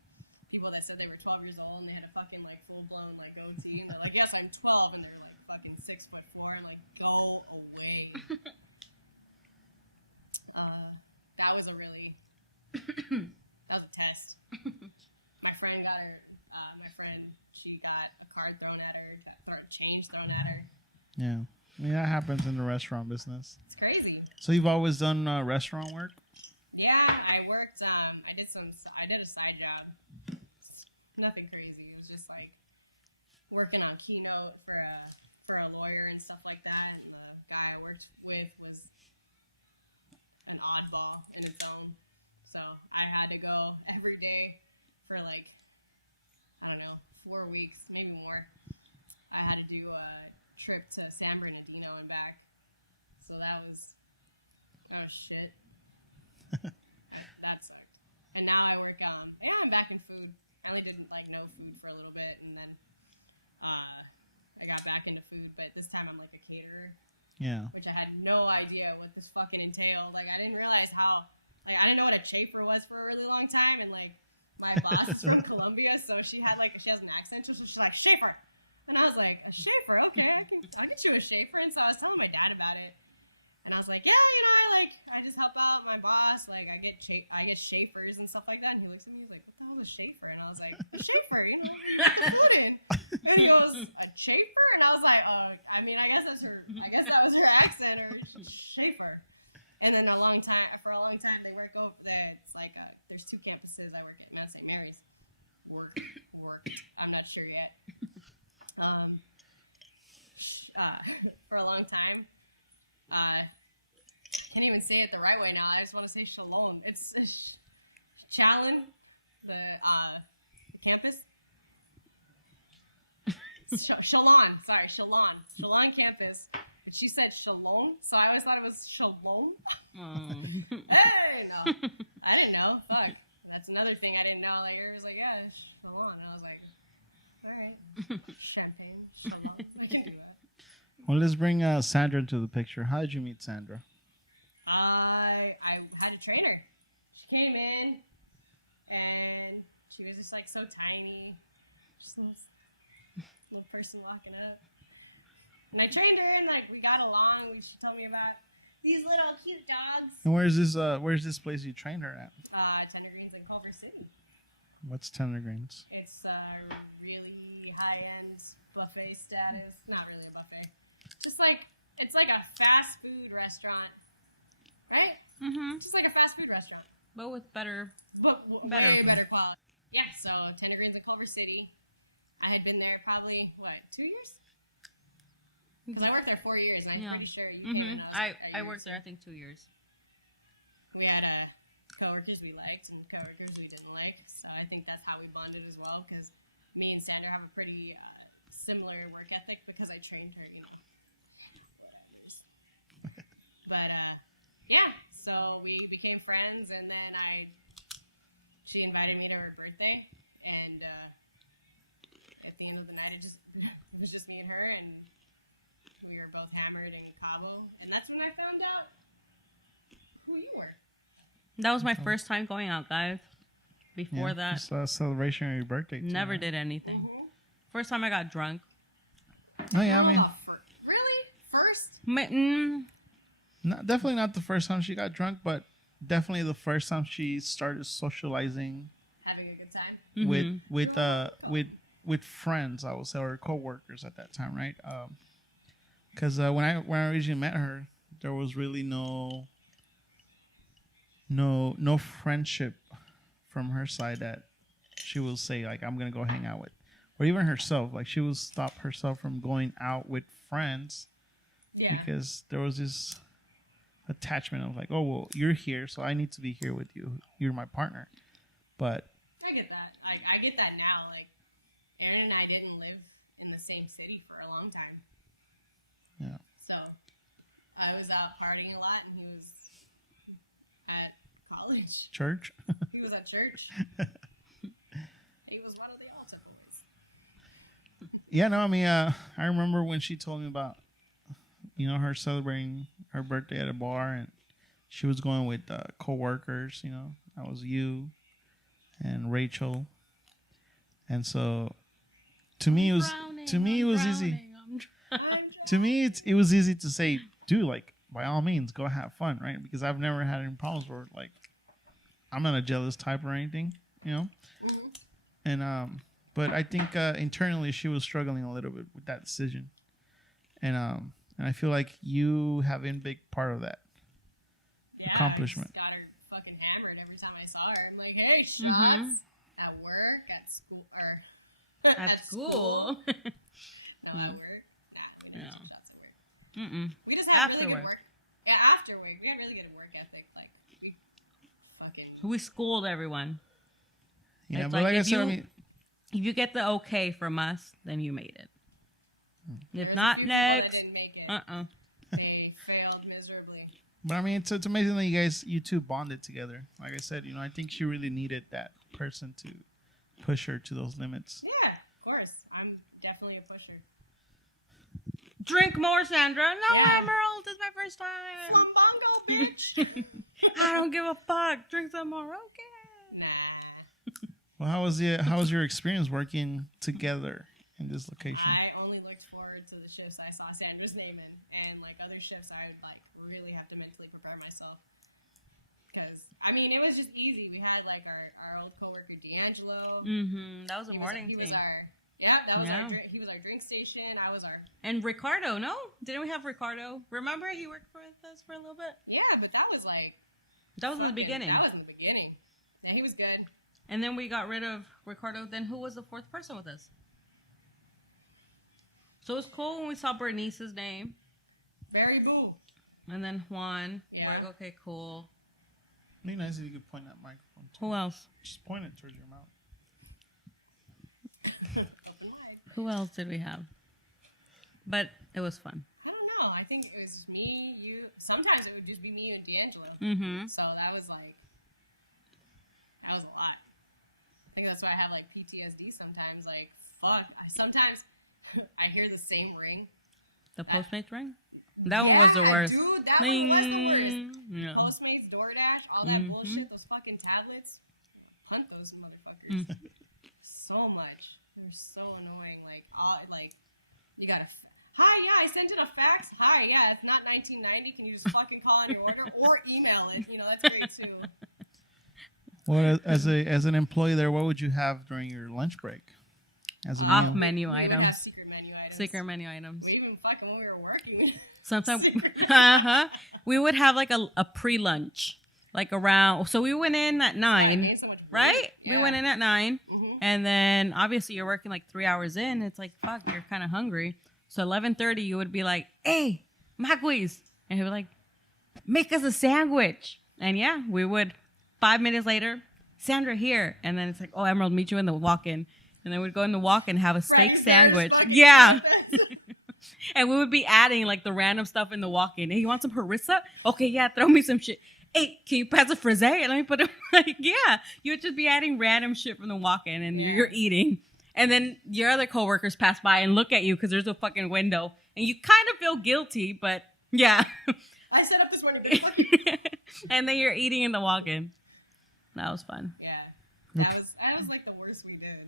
people that said they were 12 years old and they had a fucking like full blown like OT, and they're like, "Yes, I'm 12," and they're like fucking 6'4", like go away. That was a really that was a test. My friend she got a card thrown at her, or a change thrown at her. yeah. I mean, that happens in the restaurant business. It's crazy. So you've always done restaurant work? Yeah, I worked. I did a side job. Nothing crazy. It was just like working on Keynote for a lawyer and stuff like that. And the guy I worked with was an oddball in its own. So I had to go every day for like, I don't know, 4 weeks, maybe more. I had to do a trip to San Bernardino and back. So that was, oh shit. That sucked. And now I work on, I'm back in food. I only did like no food for a little bit, and then I got back into food, but this time I'm like a caterer. Yeah. Which I had no idea what this fucking entailed. Like, I didn't realize how, like, I didn't know what a chafer was for a really long time, and like, my boss is from Colombia, so she has an accent, so she's like, "Schaefer." And I was like, "A Schaefer? Okay, I can chew a Schaefer." And so I was telling my dad about it, and I was like, "Yeah, I just help out my boss, like, I get Schaefers and stuff like that." And he looks at me, he's like, "What the hell is Schaefer?" And I was like, "Schaefer, And he goes, "A Schaefer?" And I was like, "Oh, I mean, I guess that was her accent, or Schaefer." And then for a long time, they work over there. It's like, there's 2 campuses. I work at Mount St. Mary's. Work. I'm not sure yet. For a long time, can't even say it the right way now. I just want to say Shalom. It's Chalon, the campus. Shalon campus. And she said Shalom, so I always thought it was Shalom. Hey, no, I didn't know. Fuck, that's another thing I didn't know. Like, it was like, yeah, Shalom, and I was like, all right, champagne, Shalom. I can do that. Well, let's bring Sandra into the picture. How did you meet Sandra? I had a trainer. She came in, and she was just like so tiny, just a little person walking up. And I trained her, and like we got along. She told me about these little cute dogs. And where's this place you trained her at? Tender Greens in Culver City. What's Tender Greens? It's really high-end buffet status. Not really a buffet. Just like, it's like a fast food restaurant, right? Mm-hmm. Just like a fast food restaurant. But with better. But Better way food. better quality. Yeah, so Tender Greens in Culver City. I had been there probably, 2 years? Because I worked there 4 years, and I'm pretty sure you came in. I worked there, I think, 2 years. We had a coworkers we liked and coworkers we didn't like. So I think that's how we bonded as well. Because me and Sandra have a pretty similar work ethic because I trained her, you know. But yeah, so we became friends, and then she invited me to her birthday, and at the end of the night, it was just me and her, and we were both hammered in Cabo, and that's when I found out who you were. That was my first time going out, guys. Before that, it's a celebration of your birthday. Too, never right? did anything. First time I got drunk. Oh yeah, I mean, Really? First? definitely not the first time she got drunk, but definitely the first time she started socializing Having a good time? with friends, I would say, or coworkers at that time, right? Because when I originally met her, there was really no friendship from her side that she will say like, I'm gonna go hang out with, or even herself, like she will stop herself from going out with friends because there was this attachment of like, oh well, you're here, so I need to be here with you. You're my partner. But I get that. I get that now. Like, Aaron and I didn't live in the same city for a long time. yeah, So I was out partying a lot, and he was at college. church. He was at church. He was one of the altar boys. Yeah, no, I mean, I remember when she told me about, her celebrating her birthday at a bar, and she was going with coworkers. That was you and Rachel, and so to me it was easy. To me, it was easy to say, dude, like by all means, go have fun, right? Because I've never had any problems where like I'm not a jealous type or anything, and but I think internally she was struggling a little bit with that decision, and I feel like you have been a big part of that accomplishment. I just got her fucking hammered every time I saw her. I'm like, hey, shots at work, at school, or At school. No, at work. Nah, we didn't have shots at work. Mm-mm. We just had After really good work. work. Yeah, after work. We had really good work ethic. Like, we fucking... We schooled everyone. Yeah, It's but like I if said, I you- mean, if you get the okay from us, then you made it. If There's not, a few people that next. didn't make it. They failed miserably. but I mean, it's amazing that you two bonded together. Like I said, I think she really needed that person to push her to those limits. Yeah, of course. I'm definitely a pusher. Drink more, Sandra. No, Yeah. Emerald, it's my first time. Slumbongo, bitch! I don't give a fuck. Drink some more. Okay. Nah. Well, how was your experience working together in this location? I only looked forward to the shifts I saw Sandra's name in, and like other shifts, I would like really have to mentally prepare myself. Because I mean, it was just easy. We had like our old coworker D'Angelo. Mm-hmm. That was a morning He was thing. he was our drink station. I was our And Ricardo, no? Didn't we have Ricardo? Remember he worked with us for a little bit? but that was like That was in the fucking- beginning. That was in the beginning. Yeah, he was good. And then we got rid of Ricardo. Then who was the fourth person with us? So it was cool when we saw Bernice's name. Very boo. And then Juan. Yeah. We're like, okay, cool. It'd be nice if you could point that microphone. Who else? Just point it towards your mouth. Who else did we have? But it was fun. I don't know. I think it was me, you. Sometimes it would just be me and D'Angelo. Mm-hmm. So that was a lot. I think that's why I have like PTSD sometimes. Like, fuck. Sometimes I hear the same ring. The Postmates ring? That one was the worst. Dude, that one was the worst. Yeah. Postmates, DoorDash, all that bullshit, those fucking tablets. Hunt those motherfuckers. So much. They're so annoying. You gotta. Hi, yeah, I sent it a fax. Hi, yeah, it's not 1990. Can you just fucking call on your order or email it? That's great too. Well, as an employee there, what would you have during your lunch break? As a Off meal? menu We would items. have secret menu items. Secret menu items. But even fucking when we were working. Sometimes, Secret. we would have like a pre-lunch, like around. So we went in at 9, made so much food. right? We Yeah. went in at 9, and then obviously you're working like 3 hours in. It's like fuck, you're kind of hungry. So 11:30, you would be like, "Hey, Maguis," and he would like, "Make us a sandwich." And yeah, we would 5 minutes later, Sandra here. And then it's like, oh, Emerald, meet you in the walk-in. And then we'd go in the walk-in, have a steak sandwich. Yeah. And we would be adding like the random stuff in the walk-in. Hey, you want some harissa? Okay, yeah, throw me some shit. Hey, can you pass a frisee? And let me put it like, yeah. You would just be adding random shit from the walk-in and you're eating. And then your other coworkers pass by and look at you because there's a fucking window. And you kind of feel guilty, but yeah. I set up this one again. And then you're eating in the walk-in. That was fun. Yeah. That was like the worst we did.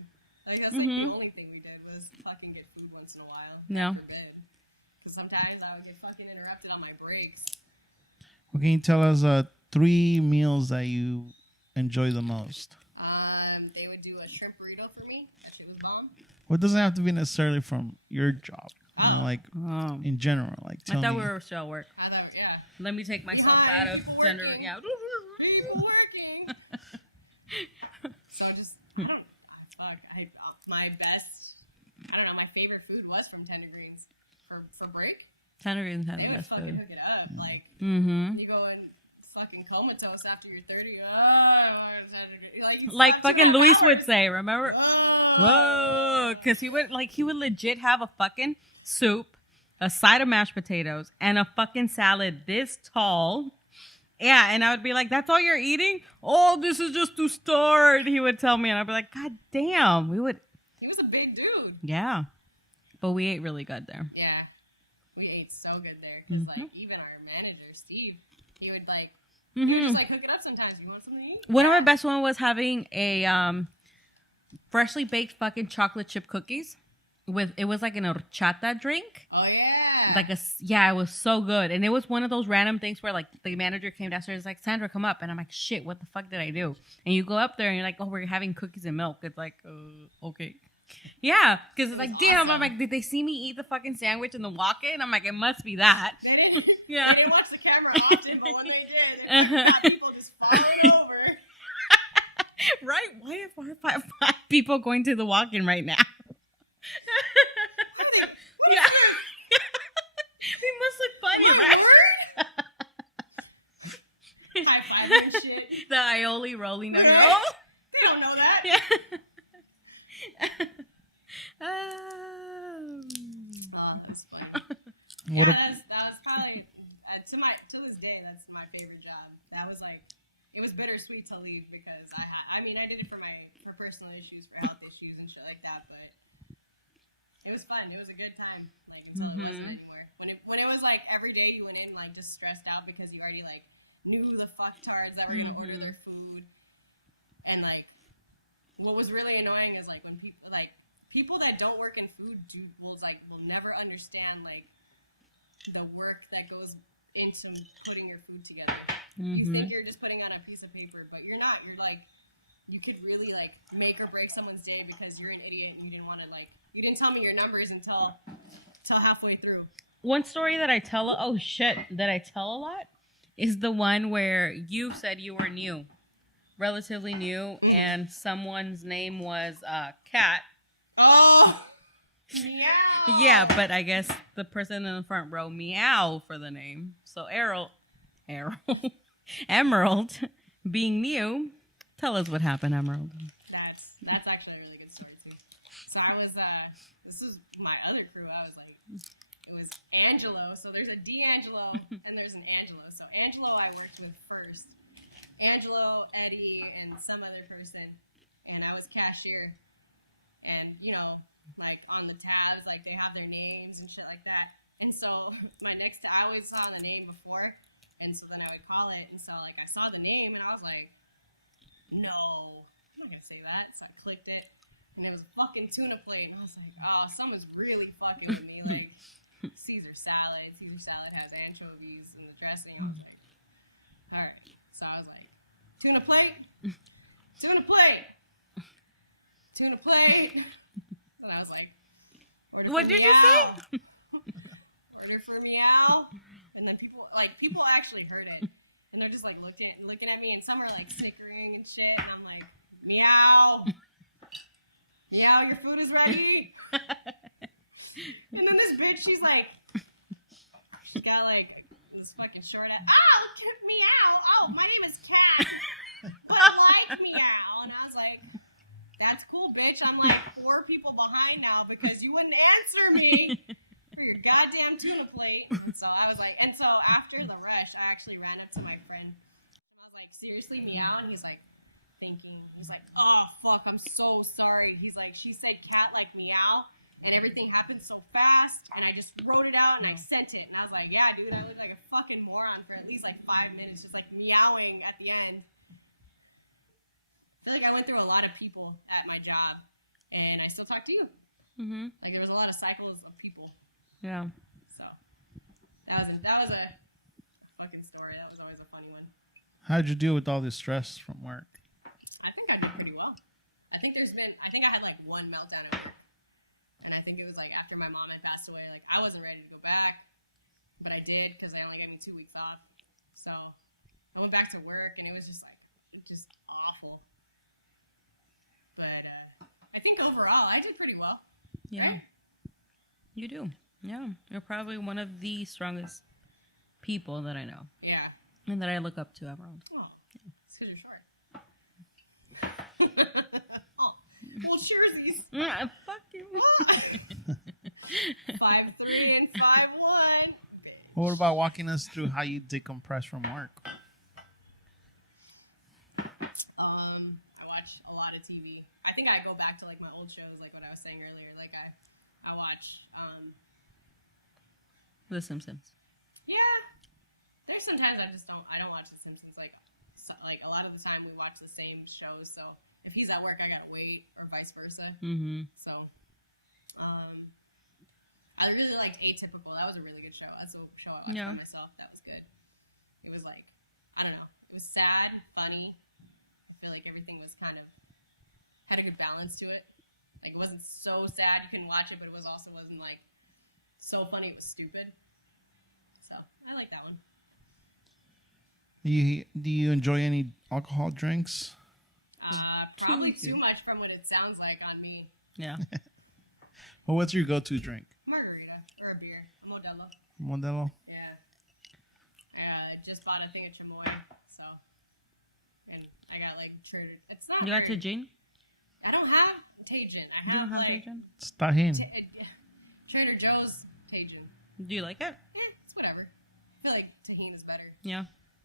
Like that's like the only thing we did was fucking get food once in a while. No. Because sometimes I would get fucking interrupted on my breaks. Well, can you tell us 3 meals that you enjoy the most? They would do a shrimp burrito for me. That shit was bomb. Well, it doesn't have to be necessarily from your job. You know, like Oh. in general. Like I tell thought me. we were still at work. I thought, yeah. Let me take myself out of tender. Yeah. People working. So just, I don't know. Fuck. My best, I don't know, my favorite food was from Tender Greens for break. Tender Greens had They the would best fucking food. hook it up. Like, Mm-hmm. you go in fucking comatose after you're 30. Like fucking Luis would say, remember? Whoa. Whoa, because he would legit have a fucking soup, a side of mashed potatoes, and a fucking salad this tall. Yeah, and I would be like, "That's all you're eating? Oh, this is just to start." He would tell me, and I'd be like, "God damn, we would." He was a big dude. Yeah, but we ate really good there. Yeah, we ate so good there because like even our manager Steve, he would like just like hook it up sometimes. You want something to eat? One of my best one was having a freshly baked fucking chocolate chip cookies with it was like an horchata drink. Oh yeah. Like it was so good. And it was one of those random things where like the manager came downstairs like, Sandra, come up. And I'm like, shit, what the fuck did I do? And you go up there and you're like, oh, we're having cookies and milk. It's like, okay. Yeah, because it's like, damn, I'm like, did they see me eat the fucking sandwich in the walk-in? I'm like, it must be that. They didn't, Yeah. they didn't watch the camera often, but when they did, it got people just falling over. Right? Why are five people going to the walk-in right now? Yeah. We must look funny, right? High five and shit. The aioli rolling down your Right? They don't know that. Yeah. That's fun. What Yeah, that was probably to this day. That's my favorite job. That was like, it was bittersweet to leave because I did it for personal issues, for health issues and shit like that. But it was fun. It was a good time. Like until it wasn't anymore. When it was like every day you went in like just stressed out because you already like knew the fucktards that were gonna order their food, and like what was really annoying is like when people that don't work in food will never understand like the work that goes into putting your food together. You think you're just putting on a piece of paper, but you're not. You're like, you could really like make or break someone's day because you're an idiot and you didn't want to you didn't tell me your numbers until halfway through. One story that I tell a lot is the one where you said you were new, relatively new, and someone's name was Kat. Oh, meow. Yeah, but I guess the person in the front row meow for the name. So Emerald, being new, tell us what happened, Emerald. That's actually a really good story too. So I was this was my other crew. I was like, it was Angelo. So there's a D'Angelo and there's an Angelo. So Angelo I worked with first. Angelo, Eddie, and some other person, and I was cashier. And you know, like on the tabs, like they have their names and shit like that. And so I always saw the name before, and so then I would call it. And so like I saw the name, and I was like, no, I'm not gonna say that. So I clicked it, and it was a fucking tuna plate. And I was like, oh, someone's really fucking with me. Like Caesar salad. Caesar salad has anchovies in the dressing. I was like, all right. So I was like, tuna plate, tuna plate. Tuna plate. And I was like, What did you say? Order for meow. And then people actually heard it. And they're just like looking at me, and some are like snickering and shit. And I'm like, meow. Meow, your food is ready. And then this bitch, she's like, she got like this fucking short ass. Oh, meow. Oh, my name is Kat. like meow. And I was like, that's cool, bitch. I'm like 4 people behind now because you wouldn't answer me for your goddamn tuna plate. So I was like, and so after the rush, I actually ran up to my friend. I was like, seriously, meow? And he's like, thinking. He's like, oh, fuck, I'm so sorry. He's like, she said cat like meow. And everything happened so fast, and I just wrote it out and I sent it. And I was like, yeah, dude, I looked like a fucking moron for at least like 5 minutes, just like meowing at the end. I feel like I went through a lot of people at my job, and I still talk to you. Mm-hmm. Like there was a lot of cycles of people. Yeah. So that was a fucking story. That was always a funny one. How'd you deal with all this stress from work? I think I did pretty well. I think I had like one meltdown at work. And I think it was like after my mom had passed away, like I wasn't ready to go back, but I did because they only gave me 2 weeks off. So I went back to work, and it was just like just awful. But I think overall I did pretty well. Yeah. Right? You do. Yeah. You're probably one of the strongest people that I know Yeah. and that I look up to Emerald. Oh, it's because you're short. Oh, well, surezies. Fuck you. 5'3" and 5'1". What about walking us through how you decompress from work? I watch a lot of TV. I think I go back to like my old shows, like what I was saying earlier. Like I watch. The Simpsons. Yeah, there's sometimes I don't watch The Simpsons. Like a lot of the time we watch the same shows. So if he's at work, I gotta wait, or vice versa. Mm-hmm. So, I really liked Atypical. That was a really good show. That's a show I watched by myself. That was good. It was like, I don't know. It was sad, funny. I feel like everything was kind of had a good balance to it. Like it wasn't so sad you couldn't watch it, but it wasn't like so funny it was stupid. So I like that one. Do you enjoy any alcohol drinks? Probably too much from what it sounds like on me. Yeah. Well, what's your go-to drink? Margarita or a beer, a Modelo. Modelo? Yeah. I just bought a thing of chamoy, so and I got like Trader. It's not. You got very- Tajin? I don't have Tajin. I have You don't have like Tajin? It's Tajín. Trader Joe's Tajin. Do you like it? It's whatever. I feel like Tajin is better, Yeah.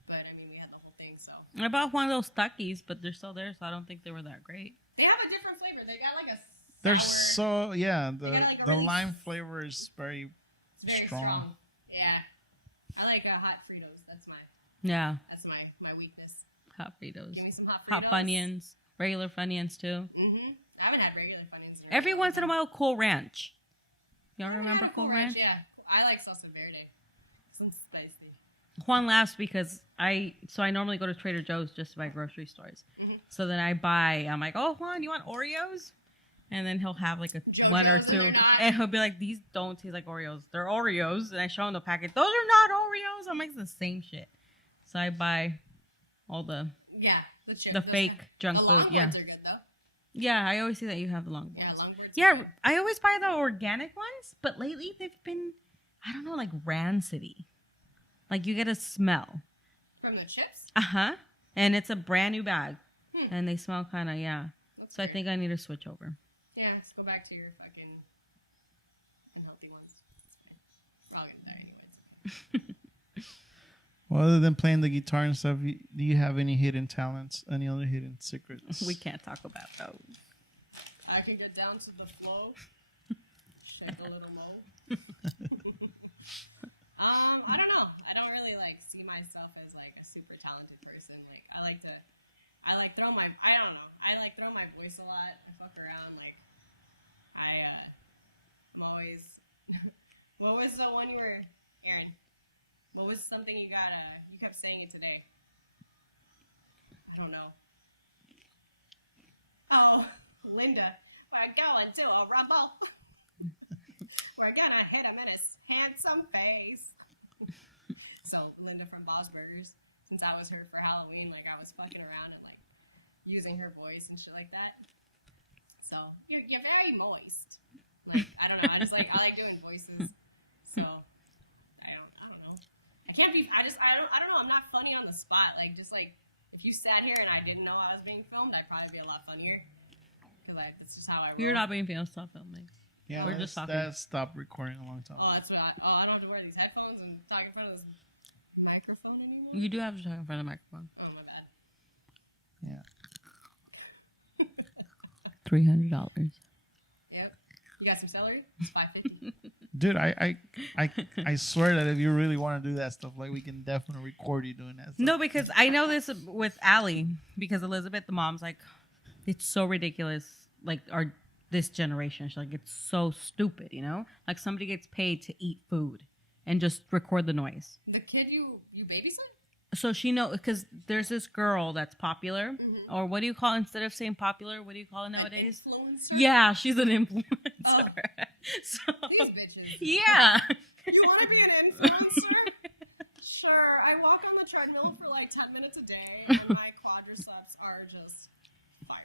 but I mean we had the whole thing, so I bought one of those Takis, but they're still there, so I don't think they were that great. they have a different flavor. They got like a They're sour, so, yeah, They the got, like, a the really lime flavor is very it's very strong. Yeah, I like hot Fritos. That's my Yeah. weakness. Hot Fritos. Give me some hot Fritos. Hot Funyuns. Regular Funyuns, too. Mm-hmm. I haven't had regular Funyuns. Every once in a while, Cool Ranch. Y'all remember Cool Ranch? Yeah, I like salsa verde. Some spicy. Juan laughs because I normally go to Trader Joe's just to buy grocery stores. Mhm. So then I'm like, oh, Juan, you want Oreos? And then he'll have like one or JoJo's and two. they're not. And he'll be like, these don't taste like Oreos. They're Oreos. And I show him the packet. Those are not Oreos. I'm like, it's the same shit. So I buy all the Yeah, the fake junk the food. long Yeah. ones are good though. Yeah, I always see that you have the long Yeah, ones. long ones. are Yeah, good. I always buy the organic ones, but lately they've been, I don't know, like rancidy. Like you get a smell. From the chips. Uh-huh. And it's a brand new bag. Hmm. And they smell kind of, yeah. That's So I weird. think I need to switch over. Yeah, let's go back to your fucking unhealthy ones. It's fine. We're all gonna die anyways. Well, other than playing the guitar and stuff, do you have any hidden talents? Any other hidden secrets? We can't talk about those. I can get down to the flow. Shake a little low. I don't know. I don't really like see myself as like a super talented person. Like I like throw my voice a lot. I fuck around. Like I'm always. What was the one you were, Aaron? What was something you got? You kept saying it today. I don't know. Oh, Linda, we're going to a rumble. We're gonna hit him in his handsome face. So Linda from Bob's Burgers, since I was her for Halloween, like I was fucking around and like using her voice and shit like that. So you're very moist. Like I don't know, I like doing voices. So I don't know. I can't be. I don't know. I'm not funny on the spot. Like just like if you sat here and I didn't know You're not being filmed. Stop filming. Yeah, We're just talking. That stopped recording a long time ago. Oh, that's what I don't have to wear these headphones and talk in front of this microphone anymore. You do have to talk in front of the microphone. Oh my bad. Yeah. $300. Yep. You got some celery? It's $5.50. Dude, I swear that if you really want to do that stuff, like we can definitely record you doing that stuff. No, because I know this with Allie, because Elizabeth, the mom's like, it's so ridiculous. Like this generation, she's like, it's so stupid, you know? Like somebody gets paid to eat food and just record the noise. The kid you babysit? So she know, because there's this girl that's popular, or what do you call, instead of saying popular, what do you call it nowadays? An influencer? Yeah, she's an influencer. Oh. So, These bitches. yeah. You want to be an influencer? Sure. I walk on the treadmill for like 10 minutes a day, and my quadriceps are just fire.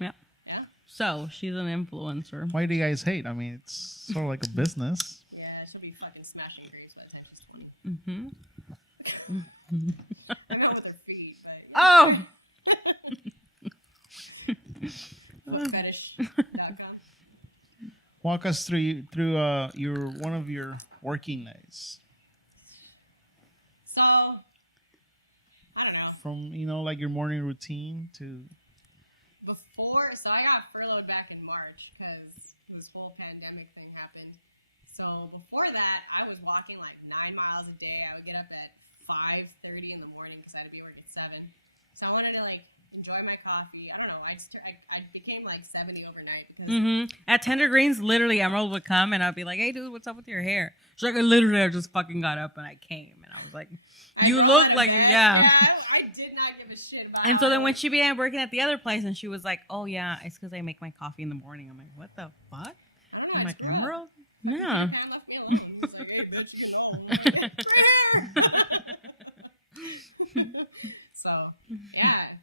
Yeah. Yeah? So she's an influencer. Why do you guys hate? I mean, it's sort of like a business. Yeah, she'll be fucking smashing grapes by the time she's 20. Mm-hmm. I know with her feet, but... Oh! Fetish.com. Walk us through your one of your working days. So, I don't know. From like your morning routine to So I got furloughed back in March because this whole pandemic thing happened. So before that, I was walking like 9 miles a day. I would get up at 5:30 in the morning because I had to be at work at 7. So I wanted to like enjoy my coffee. I don't know. I became like 70 overnight because At Tender Greens, literally Emerald would come and I'd be like, "Hey, dude, what's up with your hair?" She's like, "I just fucking got up and I came," and I was like, "You look like yeah." I did not give a shit about. And so then when she began working at the other place, and she was like, "Oh yeah, it's because I make my coffee in the morning." I'm like, "What the fuck?" I don't know, I'm it's like, gross. "Emerald, Man yeah." left me alone. He's like, "Hey, bitch, get home." I'm like, So yeah,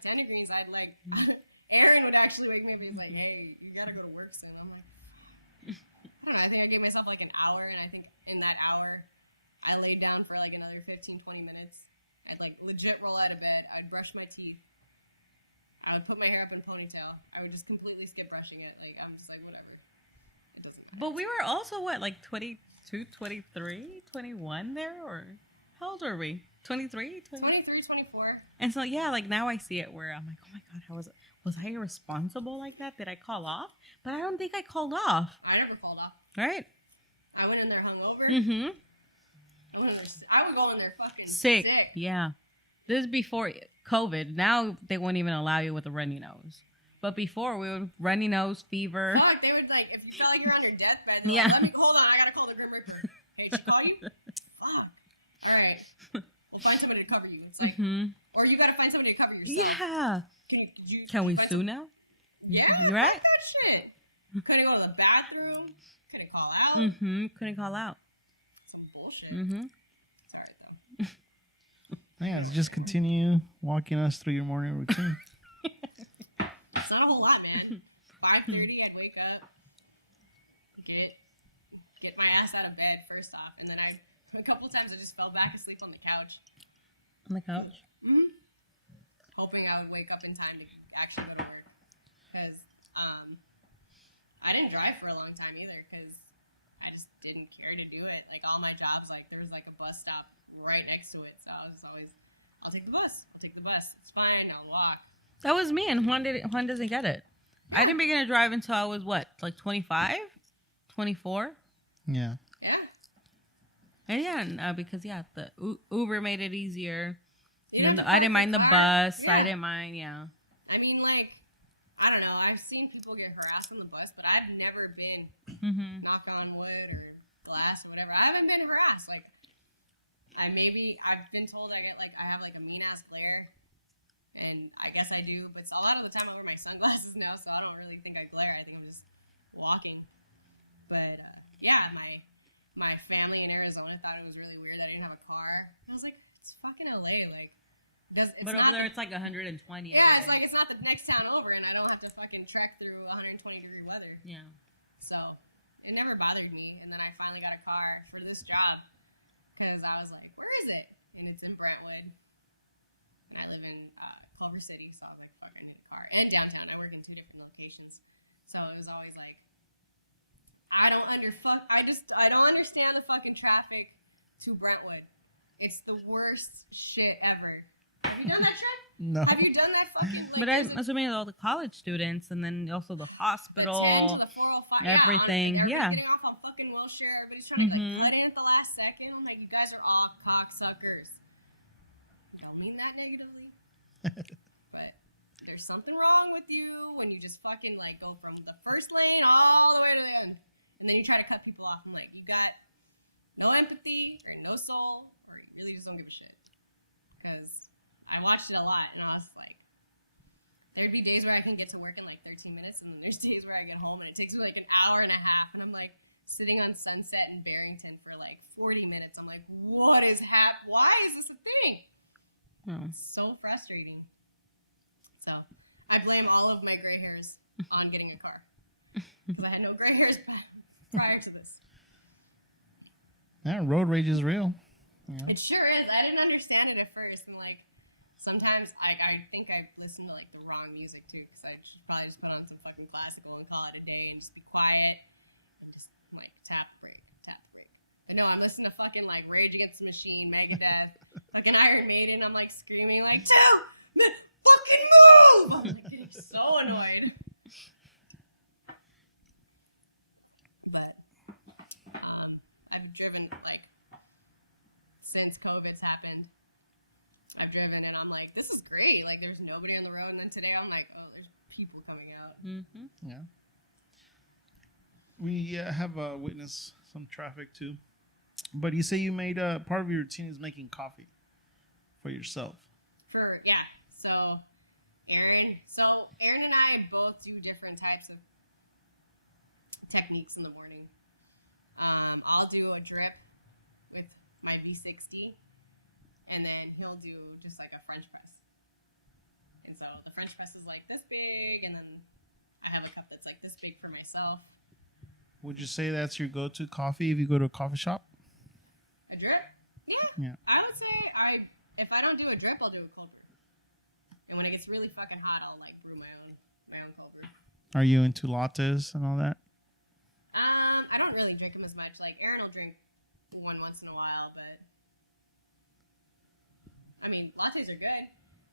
Tender Greens. I like. Aaron would actually wake me up and he's like, "Hey, you gotta go to work soon." I'm like, I don't know. I think I gave myself like an hour, and I think in that hour, I laid down for like another 15, 20 minutes. I'd like legit roll out of bed. I'd brush my teeth. I would put my hair up in a ponytail. I would just completely skip brushing it. Like I'm just like whatever. It doesn't matter. But we were also what, like 22, 23, 21 there, or how old are we? 23, 23, 24. And so yeah, like now I see it where I'm like, oh my god, how was I irresponsible like that? Did I call off? But I don't think I called off. I never called off. Right? I went in there hungover. Mm-hmm. I would go in there fucking Sick. Yeah. This is before COVID. Now they won't even allow you with a runny nose. But before we would runny nose, fever. Fuck, they would like if you felt like you're on your deathbed. They're Yeah. Like, let me hold on. I gotta call the Grim Reaper. Hey, did she call you? Fuck. All right. We'll find somebody to cover you. It's like, or you gotta find somebody to cover yourself. Yeah. Can we sue now? Yeah. Right? Fuck that shit. Couldn't go to the bathroom. Couldn't call out. Mm-hmm. Couldn't call out. Some bullshit. Mm-hmm. It's alright though. yeah, just continue walking us through your morning routine. It's not a whole lot, man. 5:30, I'd wake up, get my ass out of bed first off, and then a couple times I just fell back asleep on the couch, On the couch. hoping I would wake up in time to actually go to work. Because I didn't drive for a long time either, because I just didn't care to do it. Like all my jobs, like there was like a bus stop right next to it, so I was always, I'll take the bus. It's fine. I'll walk. That was me, and Juan doesn't get it. I didn't begin to drive until I was what, like 25, 24? Yeah. Yeah. And yeah, because yeah, the Uber made it easier. You And don't then I didn't mind the car. bus. Yeah. I didn't mind, yeah. I mean, like, I don't know. I've seen people get harassed on the bus, but I've never been, Mm-hmm. knock on wood or glass or whatever. I haven't been harassed. Like, I've been told I have like a mean ass glare, and I guess I do. But a lot of the time I wear my sunglasses now, so I don't really think I glare. I think I'm just walking. But yeah, my family in Arizona thought it was really weird that I didn't have a car. I was like, it's fucking LA, like. But over there, it's like 120. Yeah, every it's day. like it's not the next town over, and I don't have to fucking trek through 120-degree weather. Yeah. So it never bothered me. And then I finally got a car for this job because I was like, where is it? And it's in Brentwood. And I live in Culver City, so I was like, fuck, I need a car. And downtown. I work in 2 different locations. locations. So it was always like, I don't understand the fucking traffic to Brentwood. It's the worst shit ever. Have you done that trip? No. Have you done that fucking? Like, But I'm assuming all the college students and then also the hospital, the 10 to the 405, everything. Yeah. Yeah. Getting off on fucking Wilshire. Everybody's trying to Mhm. like cut in at the last second. I'm like, you guys are all cocksuckers. Don't mean that negatively, but there's something wrong with you when you just fucking like go from the first lane all the way to the end, and then you try to cut people off. I'm like, you got no empathy or no soul, or you really just don't give a shit. Because I watched it a lot, and I was like, there'd be days where I can get to work in like 13 minutes, and then there's days where I get home and it takes me like an hour and a half, and I'm like sitting on Sunset in Barrington for like 40 minutes. I'm like, what is why is this a thing? Oh. It's so frustrating. So I blame all of my gray hairs on getting a car. Because I had no gray hairs prior to this. Yeah, road rage is real. Yeah. It sure is. I didn't understand it at first. And like, sometimes I think I listen to like the wrong music too. Because I should probably just put on some fucking classical and call it a day and just be quiet. And just like tap, break, tap, break. But no, I'm listening to fucking like Rage Against the Machine, Megadeth, fucking Iron Maiden. I'm like screaming like, fucking move! I'm like getting so annoyed. But I've driven like since COVID's happened. I've driven and I'm like, this is great. Like there's nobody on the road. And then today I'm like, oh, there's people coming out. Mm-hmm. Yeah. We have witnessed some traffic too. But you say you made part of your routine is making coffee for yourself. Yeah. So Aaron and I both do different types of techniques in the morning. I'll do a drip with my V60, and then he'll do just like a French press. And so the French press is like this big, and then I have a cup that's like this big for myself. Would you say that's your go-to coffee if you go to a coffee shop? A drip? Yeah. Yeah. I would say if I don't do a drip, I'll do a cold brew. And when it gets really fucking hot, I'll like brew my own cold brew. Are you into lattes and all that? I don't really drink them as much. Like Aaron will drink one once in a while, but I mean, lattes are good.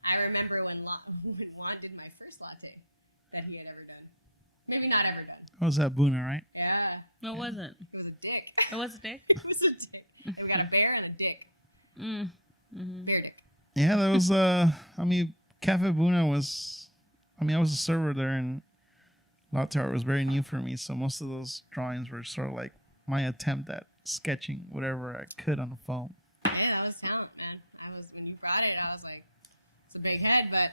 I remember when Juan did my first latte that he had ever done. Maybe not ever done. What was that, Boona, right? Yeah. What was it? It was a dick. It was a dick? It was a dick. We got a bear and a dick. Mm-hmm. Bear dick. Yeah, that was, I mean, Cafe Boona was, I mean, I was a server there, and latte art was very new for me, so most of those drawings were sort of like my attempt at sketching whatever I could on the phone. Yeah, that was talent, man. When you brought it, I was like, it's a big head, but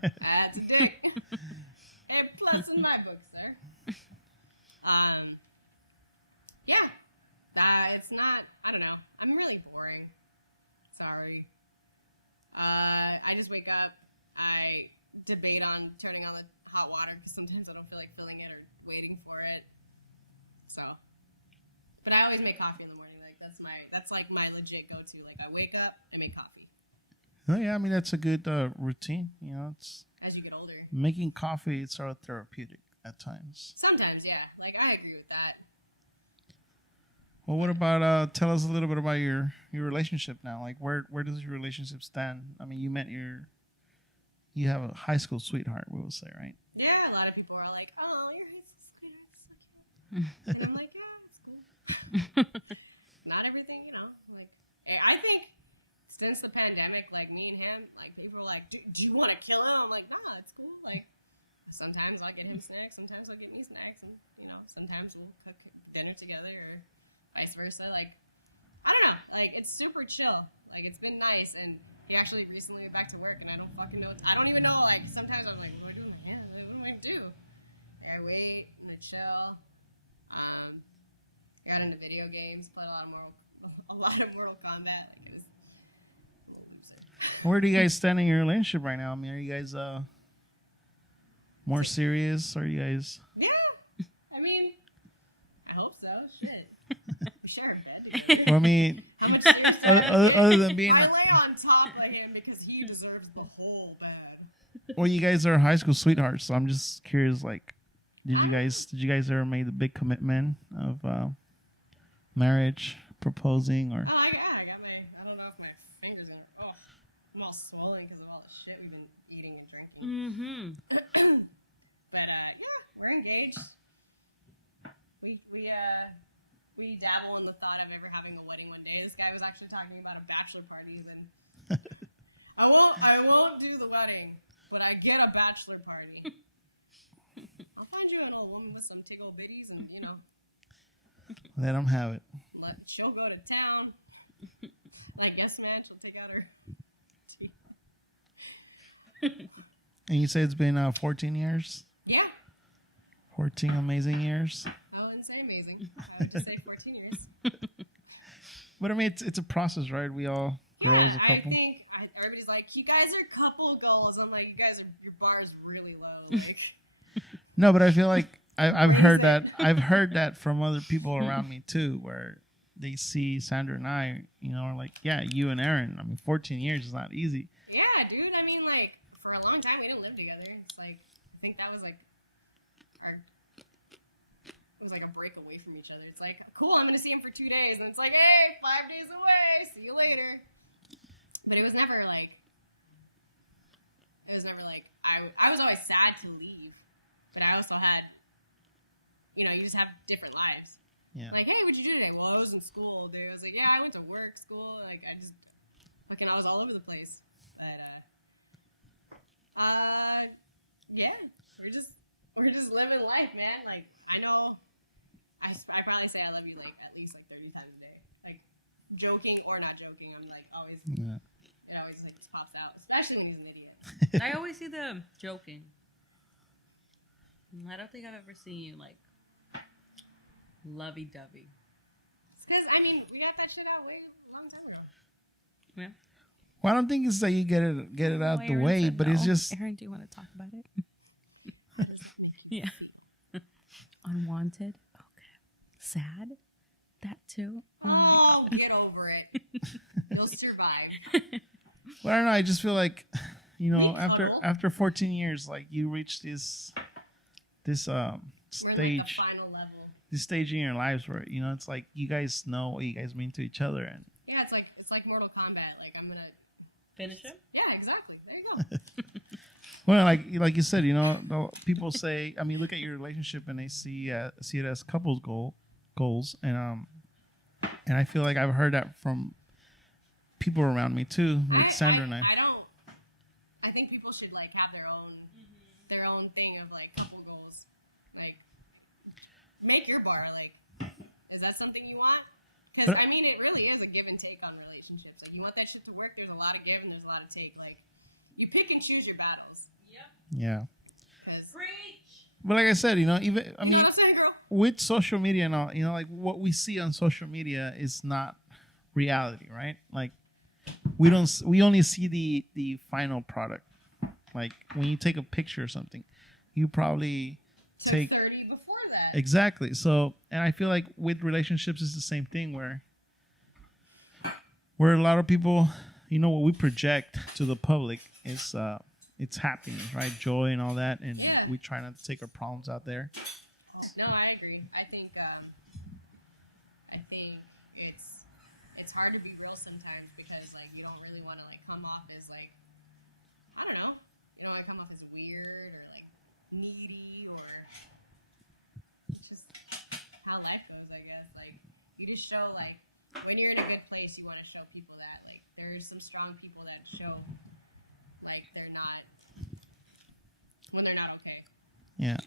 that's a dick. A plus in my book, sir. Yeah. It's not, I don't know. I'm really boring. Sorry. I just wake up. I debate on turning on the hot water because sometimes I don't feel like filling it or waiting for it. So, but I always make coffee in the morning. Like that's like my legit go-to. Like I wake up, I make coffee. Oh yeah, I mean that's a good routine. You know, it's As you get older, making coffee. It's sort of therapeutic at times. sometimes, yeah. Like I agree with that. Well, what about tell us a little bit about your relationship now? Like where does your relationship stand? I mean, you have a high school sweetheart, we will say, right? Yeah, a lot of people are like, "Oh, your high school sweetheart's so cute," and I'm like, "Yeah, it's cool." Not everything, you know. Like, I think since the pandemic, like me and him, like people are like, "Do you want to kill him?" I'm like, "Nah, it's cool." Like, sometimes I'll get him snacks, sometimes I'll get me snacks, and you know, sometimes we'll cook dinner together or vice versa. Like, I don't know. Like, it's super chill. Like, it's been nice, and he actually recently went back to work, and I don't fucking know. I don't even know. Like, sometimes I'm like, what do I do? I wait and I chill. Got into video games, played a lot of Mortal Kombat. Like, it was. Where do you guys stand in your relationship right now? I mean, are you guys more serious? Or are you guys? Yeah. I mean, I hope so. Shit. Sure. Yeah. Well, I mean, How much seriously? other than being I lay on top of him because he deserves the whole bed. Well, you guys are high school sweethearts, so I'm just curious. Like, did you guys ever make the big commitment of marriage, proposing, or? Oh, yeah, I got my. I don't know if my fingers gonna. Oh, I'm all swollen because of all the shit we've been eating and drinking. Mm-hmm. But yeah, we're engaged. We dabble in the thought of ever having a wedding one day. This guy was actually talking about a bachelor parties, and I won't do the wedding, but I get a bachelor party. I'll find you a little woman with some tickle bitties, and Let them have it. she'll go to town. Like yes, man, she'll take out her. And you say it's been 14 years. Yeah, 14 amazing years. I wouldn't say amazing. I would just say 14 years. But I mean, it's a process, right? We all grow as a couple. I think everybody's like, you guys are couple goals. I'm like, you guys are, your bar is really low. Like, No, but I feel like I've heard that. I've heard that from other people around me too, where they see Sandra and I, are like, yeah, you and Aaron. I mean, 14 years is not easy. yeah, dude. I mean, like, for a long time we didn't live together. It's like, I think that was like it was like a break away from each other. It's like, cool, I'm gonna see him for 2 days, and it's like, hey, 5 days away. See you later. But it was never like. I was always sad to leave, but I also had. You just have different lives. Yeah. Like, hey, what'd you do today? Well, I was in school, dude. I was like, yeah, I went to work, school. Like, I was all over the place. But, yeah, we're just living life, man. Like, I know, I probably say I love you, like, at least, like, 30 times a day. Like, joking or not joking, I'm, like, always, Yeah. it always, like, just pops out. Especially when he's an idiot. I always see the joking. I don't think I've ever seen you like lovey-dovey. It's because, I mean, we got that shit out way a long time ago. Yeah. Well, I don't think it's that you get it out the Aaron way, said but no. it's just Aaron, do you want to talk about it? Yeah. Unwanted. Okay. Sad. That too. Oh my god. Get over it. You'll survive. Well, I don't know. I just feel like, Cuddle. after 14 years, like you reach this We're stage, like the final level. this stage in your lives where it's like you guys know what you guys mean to each other, and Yeah, it's like Mortal Kombat. Like I'm gonna. Finish it? Yeah, exactly. There you go. well, like you said, people say, I mean, look at your relationship and they see it as couples goals, and I feel like I've heard that from people around me too, with Sandra and I. I think people should like have their own thing of like couple goals. Like, make your bar. Like, is that something you want? Because I mean, it really is a give and take on relationships. Like, you want that shit to work. There's a lot of give and there's a lot of take. Like, you pick and choose your battles. Yep. Yeah. Preach. But like I said, even I You know mean, what I'm saying, girl? with social media and all, like what we see on social media is not reality, right? Like we only see the final product. Like when you take a picture or something, you probably take 30 before that. exactly. So, and I feel like with relationships it's the same thing where a lot of people, what we project to the public is it's happiness, right? Joy and all that, and we try not to take our problems out there. No, I agree. I think it's hard to be real sometimes because like you don't really want to like come off as like I don't know, you don't want to come off as weird or like needy or just how life goes. I guess like you just show like when you're in a good place, you want to show people that like there's some strong people that show like they're not when they're not okay. Yeah.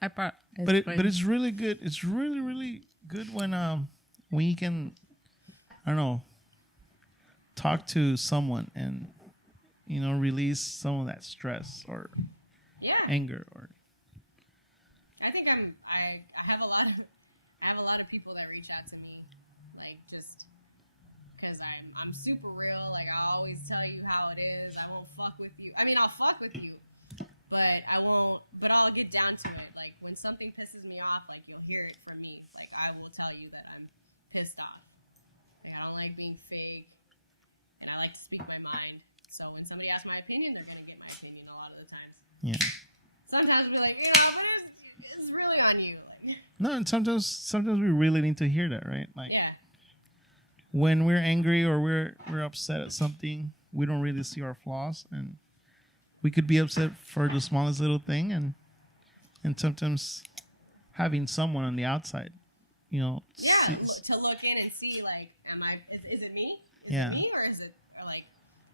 But it's really good. It's really really good when you can, I don't know, talk to someone and release some of that stress or anger or. I think I have a lot of people that reach out to me, like just because I'm super real. Like I always tell you how it is. I won't fuck with you. I mean, I'll fuck with you, but I won't. But I'll get down to it. Like when something pisses me off, like you'll hear it from me. Like I will tell you that I'm pissed off. Like, I don't like being fake, and I like to speak my mind. So when somebody asks my opinion, they're gonna get my my opinion a lot of the times. Yeah. Sometimes we're like, but it's really on you. Like, No, and sometimes we really need to hear that, right? Like yeah. when we're angry or we're upset at something, we don't really see our flaws, and we could be upset for the smallest little thing, and sometimes having someone on the outside, Yeah, sees, to look in and see, like, is it me? Yeah. Is it me, or is it, or like,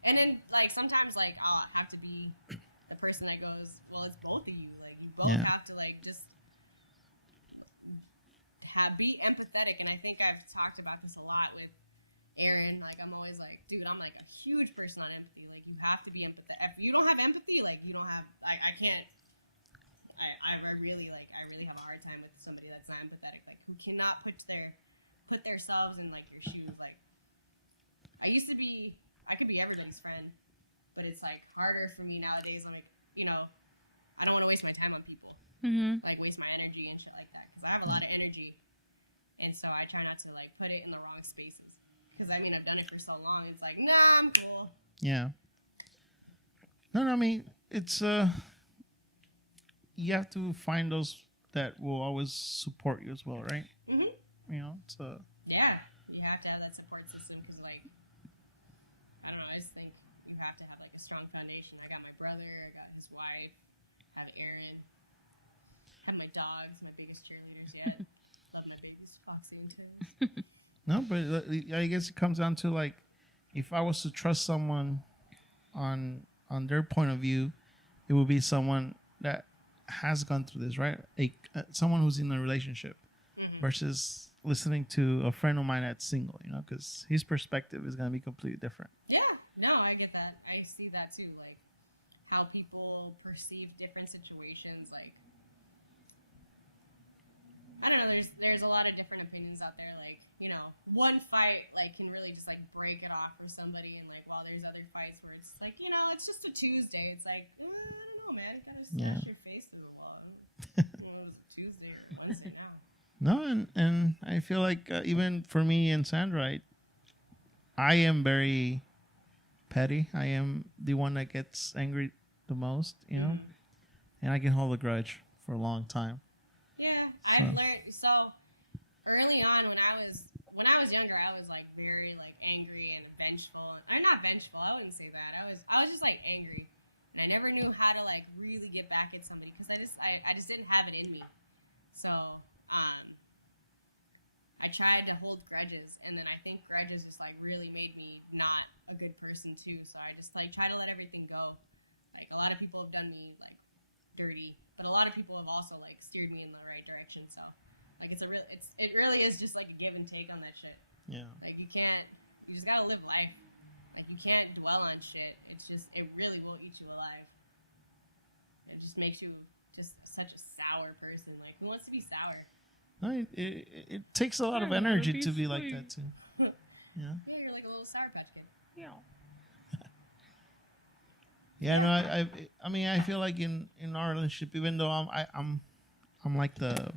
and then, like, sometimes, like, I'll have to be the person that goes, well, it's both of you. Like, you both Yeah. have to, like, just be empathetic. And I think I've talked about this a lot with Aaron. Like, I'm always like, dude, I'm, like, a huge person on empathy. Like, you have to be empathetic. If you don't have empathy, like, you don't have, like, I can't, I really have a hard time with somebody that's not empathetic. Like, who cannot put themselves in, like, your shoes. Like, I could be everybody's friend, but it's, like, harder for me nowadays. I'm like, I don't want to waste my time on people. Mm-hmm. Like, waste my energy and shit like that. Because I have a lot of energy. And so I try not to, like, put it in the wrong spaces. Because, I mean, I've done it for so long. It's like, nah, I'm cool. yeah. No, I mean, it's you have to find those that will always support you as well, right? Mm-hmm. It's Yeah. You have to have that support system. Because, like, I don't know. I just think you have to have, like, a strong foundation. I got my brother. I got his wife. I have Aaron. I have my dogs. My biggest cheerleaders yet. Love my biggest boxing too. no, but I guess it comes down to like, if I was to trust someone on their point of view, it would be someone that has gone through this, right? Someone who's in a relationship versus listening to a friend of mine that's single, because his perspective is going to be completely different. Yeah, no, I get that. I see that too. Like, how people perceive different situations. Like, I don't know. There's a lot of different opinions out there. Like, one fight like can really just like break it off for somebody, and like while there's other fights where it's like, it's just a Tuesday. It's like, I don't know, man. Kind of smash your face through the wall. It's a Tuesday or Wednesday now. No, and I feel like even for me and Sandra, I am very petty. I am the one that gets angry the most, and I can hold a grudge for a long time. Yeah, So. I've learned. So early on, when I was younger, I was like very like angry and vengeful. Or not vengeful. I wouldn't say that. I was just like angry, and I never knew how to like really get back at somebody because I just didn't have it in me. So I tried to hold grudges, and then I think grudges just like really made me not a good person too. So I just like try to let everything go. Like, a lot of people have done me like dirty, but a lot of people have also like steered me in the right direction. So like it really is just like a give and take on that shit. Yeah. Like, you just gotta live life. Like, you can't dwell on shit. It really will eat you alive. It just makes you just such a sour person. Like, who wants to be sour? No, it takes a lot of energy to be like that too. Yeah. Yeah, you're like a little sour patch kid. Yeah. Yeah, no, I mean, I feel like in our relationship, even though I'm like the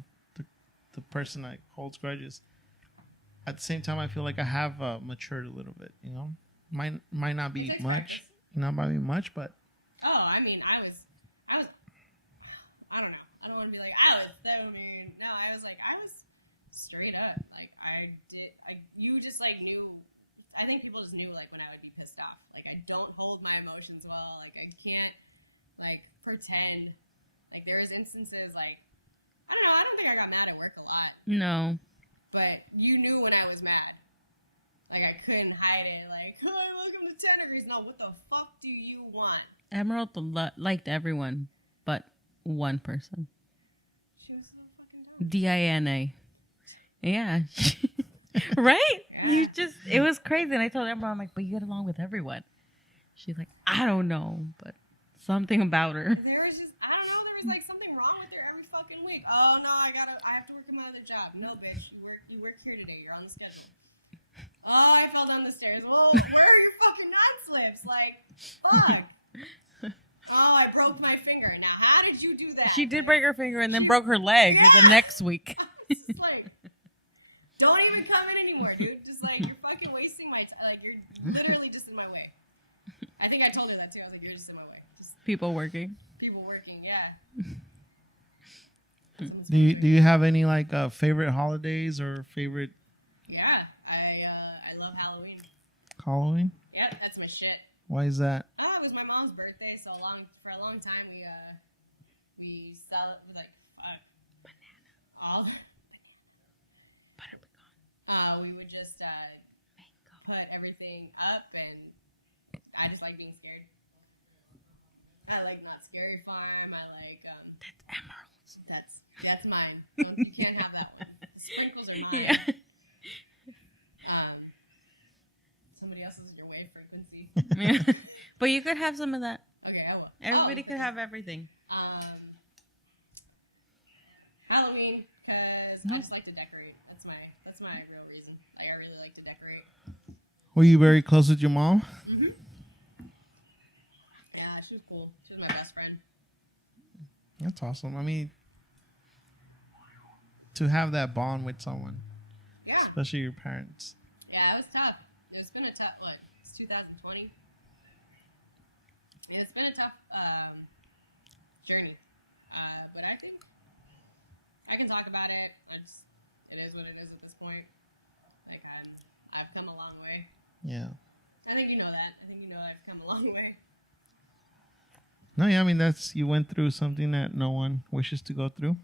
person that holds grudges, at the same time, I feel like I have matured a little bit. Might not be much, but Oh, I mean, I was, I don't know. I don't want to be like, I was so mean. No, I was straight up. Like, you just like knew, I think people just knew like when I would be pissed off. Like, I don't hold my emotions well. Like, I can't like pretend. Like, there was instances like, I don't know, I don't think I got mad at work a lot. No. But you knew when I was mad. Like, I couldn't hide it. Like, hi, welcome to 10 degrees. No, what the fuck do you want? Emerald liked everyone but one person. She was so fucking dumb. Dina. Yeah. Right? It was crazy. And I told Emerald, I'm like, but you get along with everyone. She's like, I don't know, but something about her. There was just, I don't know, there was like something wrong with her every fucking week. Oh no, I have to work another job. No, bitch, you work here today. You're on the schedule. Oh, I fell down the stairs. Well, where are your fucking non-slips? Like, fuck. Oh, I broke my finger. Now, how did you do that? She did break her finger and then broke her leg the next week. It's just like, don't even come in anymore, dude. Just like, you're fucking wasting my time. Like, you're literally just in my way. I think I told her that too. I was like, you're just in my way. Just People working. People working, yeah. Do you have any like favorite holidays or favorite Yeah, I love Halloween. Halloween? Yeah, that's my shit. Why is that? Oh, it was my mom's birthday, so for a long time we sell like banana all Butter pecan. we would just put everything up, and I just like being scared. I like Not Scary Farm. I like That's emeralds. that's mine. You can't have that one. The sprinkles are mine. Yeah. Somebody else is your way frequency. But you could have some of that. Okay, I will. Everybody could have everything. Halloween, because I just like to decorate. That's my real reason. Like, I really like to decorate. Were you very close with your mom? Mm-hmm. Yeah, she was cool. She was my best friend. That's awesome. I mean, to have that bond with someone, Yeah. especially your parents. Yeah, it was tough. It's been a tough, it's 2020. And it's been a tough journey. But I think I can talk about it. It is what it is at this point. Like, I've come a long way. Yeah. I think you know that. I think you know I've come a long way. No, yeah, I mean you went through something that no one wishes to go through.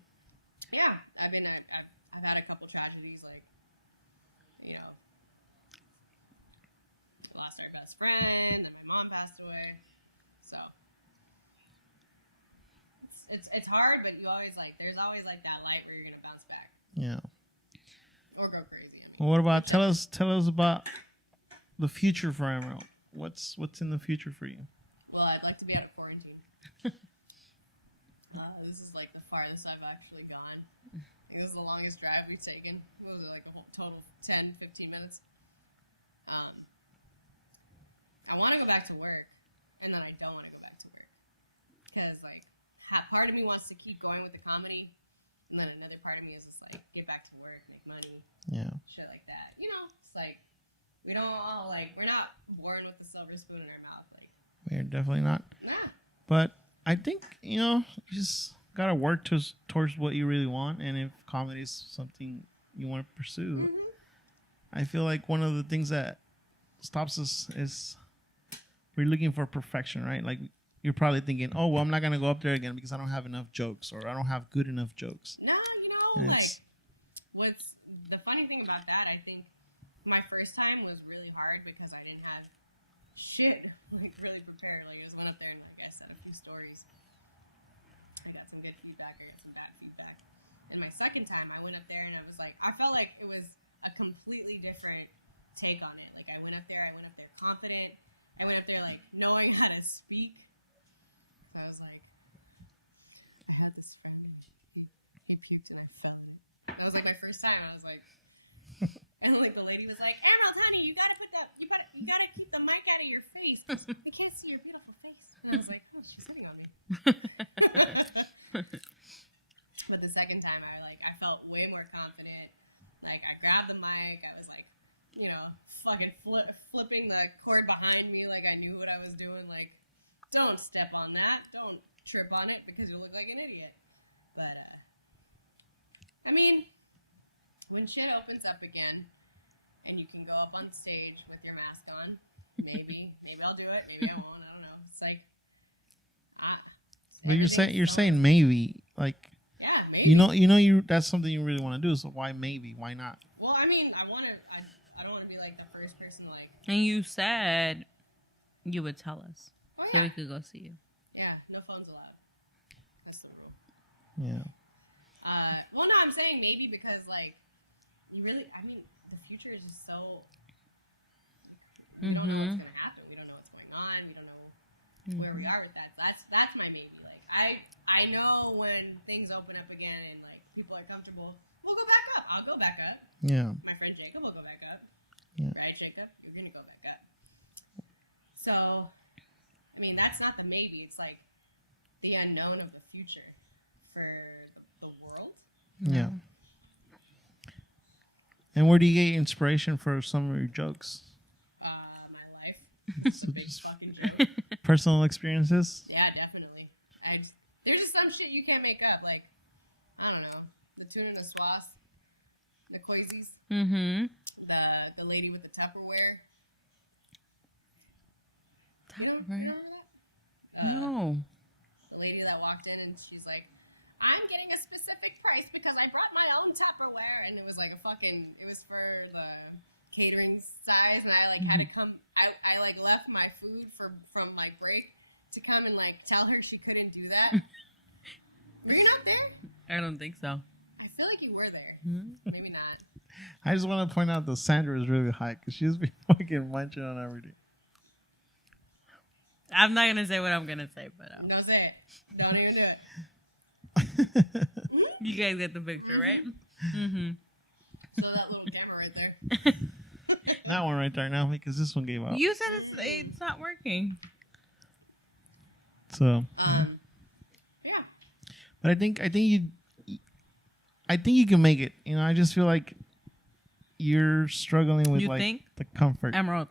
Yeah, I've had a couple tragedies, like, you know, we lost our best friend, and my mom passed away. So it's hard, but there's always like that light where you're gonna bounce back Yeah. or go crazy. Well, what about tell us about the future for Emerald? What's in the future for you? Well, I'd like to be out of quarantine. This is like the farthest I've actually gone. It was the longest drive we've taken. What was it, like a whole total of 10, 15 minutes? I want to go back to work, and then I don't want to go back to work. Because, like, part of me wants to keep going with the comedy, and then another part of me is just like, get back to work, make money, Yeah. shit like that. You know, it's like, we don't all, like, we're not born with a silver spoon in our mouth. Like, We're definitely not. nah. But I think, you just got to work towards what you really want. And if comedy is something you want to pursue, I feel like one of the things that stops us is we're looking for perfection, right? Like, you're probably thinking, oh, well, I'm not going to go up there again because I don't have enough jokes or I don't have good enough jokes. No, And like, it's- what's the funny thing about that, I think my first time was really hard because I didn't have shit like really prepared. Like, I just went up there and, like I said, a few stories. I got some good feedback, I got some bad feedback. And my second time, I went up there and I was like, I felt like it was a completely different take on it. Like, I went up there confident. I went up there, like, knowing how to speak. I was like, I had this friend, he puked and I felt it. That was like my first time. I was like, and like the lady was like, Emerald, honey, you gotta you gotta keep the mic out of your face. I can't see your beautiful face. And I was like, oh, she's hitting on me. But the second time, I felt way more confident. Like, I grabbed the mic. I was like, fucking flipping the cord behind me like I knew what I was doing. Like, don't step on that. Don't trip on it because you'll look like an idiot. But, I mean, when shit opens up again and you can go up on stage with your mask on, maybe I'll do it. Maybe I won't. I don't know. It's like, but you're saying maybe, like, yeah, maybe. That's something you really want to do. So why maybe? Why not? Well, I mean, I don't want to be like the first person, like, And you said you would tell us oh, so yeah. we could go see you. Yeah, no phones allowed. That's so cool. Yeah. Well, no, I'm saying maybe because, like, the future is just so, we don't know what's going to happen. We don't know what's going on. We don't know where we are with that. That's my maybe. Like, I know when things open up again and, like, people are comfortable, we'll go back up. I'll go back up. Yeah. My friend Jacob will go back up. Yeah. Right, Jacob? You're going to go back up. So, I mean, that's not the maybe. It's like the unknown of the future for the world. Yeah. And where do you get inspiration for some of your jokes? My life. So Big just fucking joke. personal experiences? Yeah, definitely. make up, like, I don't know, the tuna and the swas, the Koizis, Mm-hmm. the lady with the Tupperware. You don't Tupperware? know that? No. The lady that walked in and she's like, I'm getting a specific price because I brought my own Tupperware. And it was like it was for the catering size. And I like had to come, I like left my food from my break to come and like tell her she couldn't do that. Were you not there? I don't think so. I feel like you were there. Hmm? Maybe not. I just want to point out that Sandra is really high because she's been fucking munching on everything. I'm not gonna say what I'm gonna say, but Don't say it. Don't even do it. you guys get the picture, right? Mm-hmm. So that little camera right there. That one right there now because this one gave out. You said it's not working. So, Yeah. but I think you can make it. You know, I just feel like you're struggling with You like think? the comfort. Emerald,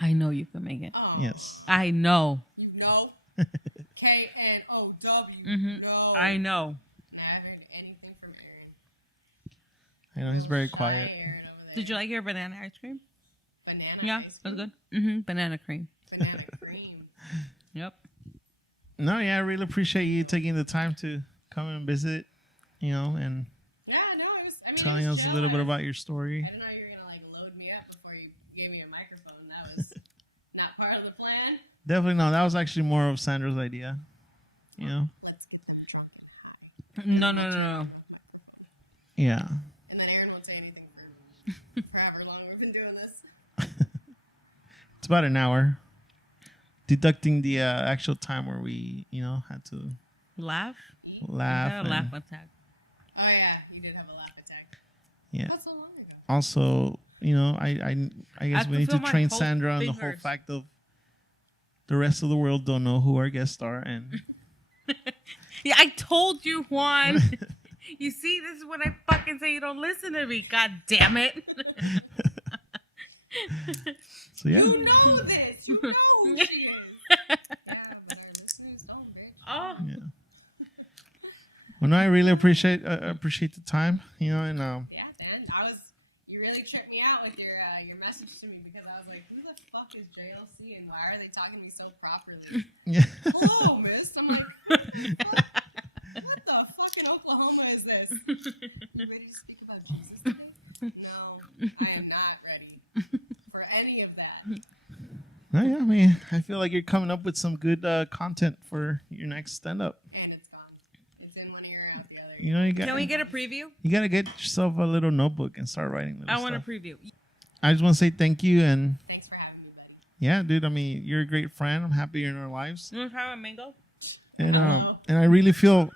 I know you can make it. Oh, Yes. I know. You know? K-N-O-W. Mm-hmm. No. I know. Nah, I heard anything from Aaron. I know he's very Shy quiet. Aaron over there. Did you like your banana ice cream? Banana Yeah, ice that was cream? good. Mm-hmm. Banana cream. Banana cream. Yep. No, yeah, I really appreciate you taking the time to come and visit, you know, and Yeah, no, it was. I mean, telling it was us a chill. little bit about your story. I didn't know you were gonna like load me up before you gave me a microphone. That was not part of the plan. Definitely no, that was actually more of Sandra's idea. You know? Let's get them drunk and high. No. Yeah. And then Aaron won't say anything for however long we've been doing this. It's about an hour. Deducting the actual time where we, you know, had to Laugh. laugh. I had a and- laugh attack. Oh yeah, you did have a laugh attack. Yeah. Not so long ago. Also, you know, I guess have we to need to feel my train whole Sandra on the whole fingers. fact of the rest of the world don't know who our guests are, and Yeah, I told you, Juan. You see, this is what I fucking say. You don't listen to me. God damn it. so yeah. You know this. You know who she is. Yeah, but our listeners don't, bitch. Oh. Yeah. Well, no, I really appreciate the time, you know, and Yeah, man. You really tripped me out with your message to me because I was like, who the fuck is JLC and why are they talking to me so properly? yeah. Hello, miss. I'm like, what the fucking Oklahoma is this? Ready to speak about Jesus today? No, I am not ready for any of that. Oh, yeah, I mean, I feel like you're coming up with some good content for your next stand up. And it's gone. It's in one ear and out the other. You know, you got Can we get a preview? you got to get yourself a little notebook and start writing little I want a stuff. preview. I just want to say thank you, and Thanks for having me, buddy. yeah, dude, I mean, you're a great friend. I'm happy you're in our lives. You want to try my mango? And I really feel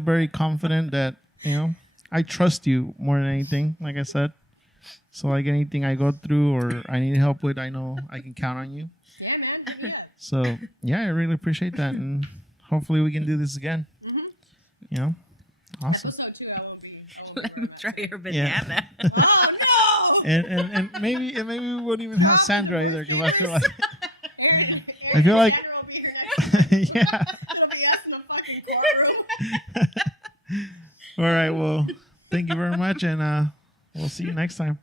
very confident that, you know, I trust you more than anything, like I said. So like anything I go through or I need help with, I know I can count on you. Yeah, man. Yeah. So yeah, I really appreciate that, and hopefully we can do this again. You know, awesome. Episode 2, I won't be. Let me try your Yeah. banana. Oh, no! And maybe we won't even have Sandra either, because I feel like Aaron, I feel like- Sandra will be here next. yeah. It'll be us in the fucking courtroom. All right, well, thank you very much, and we'll see you next time.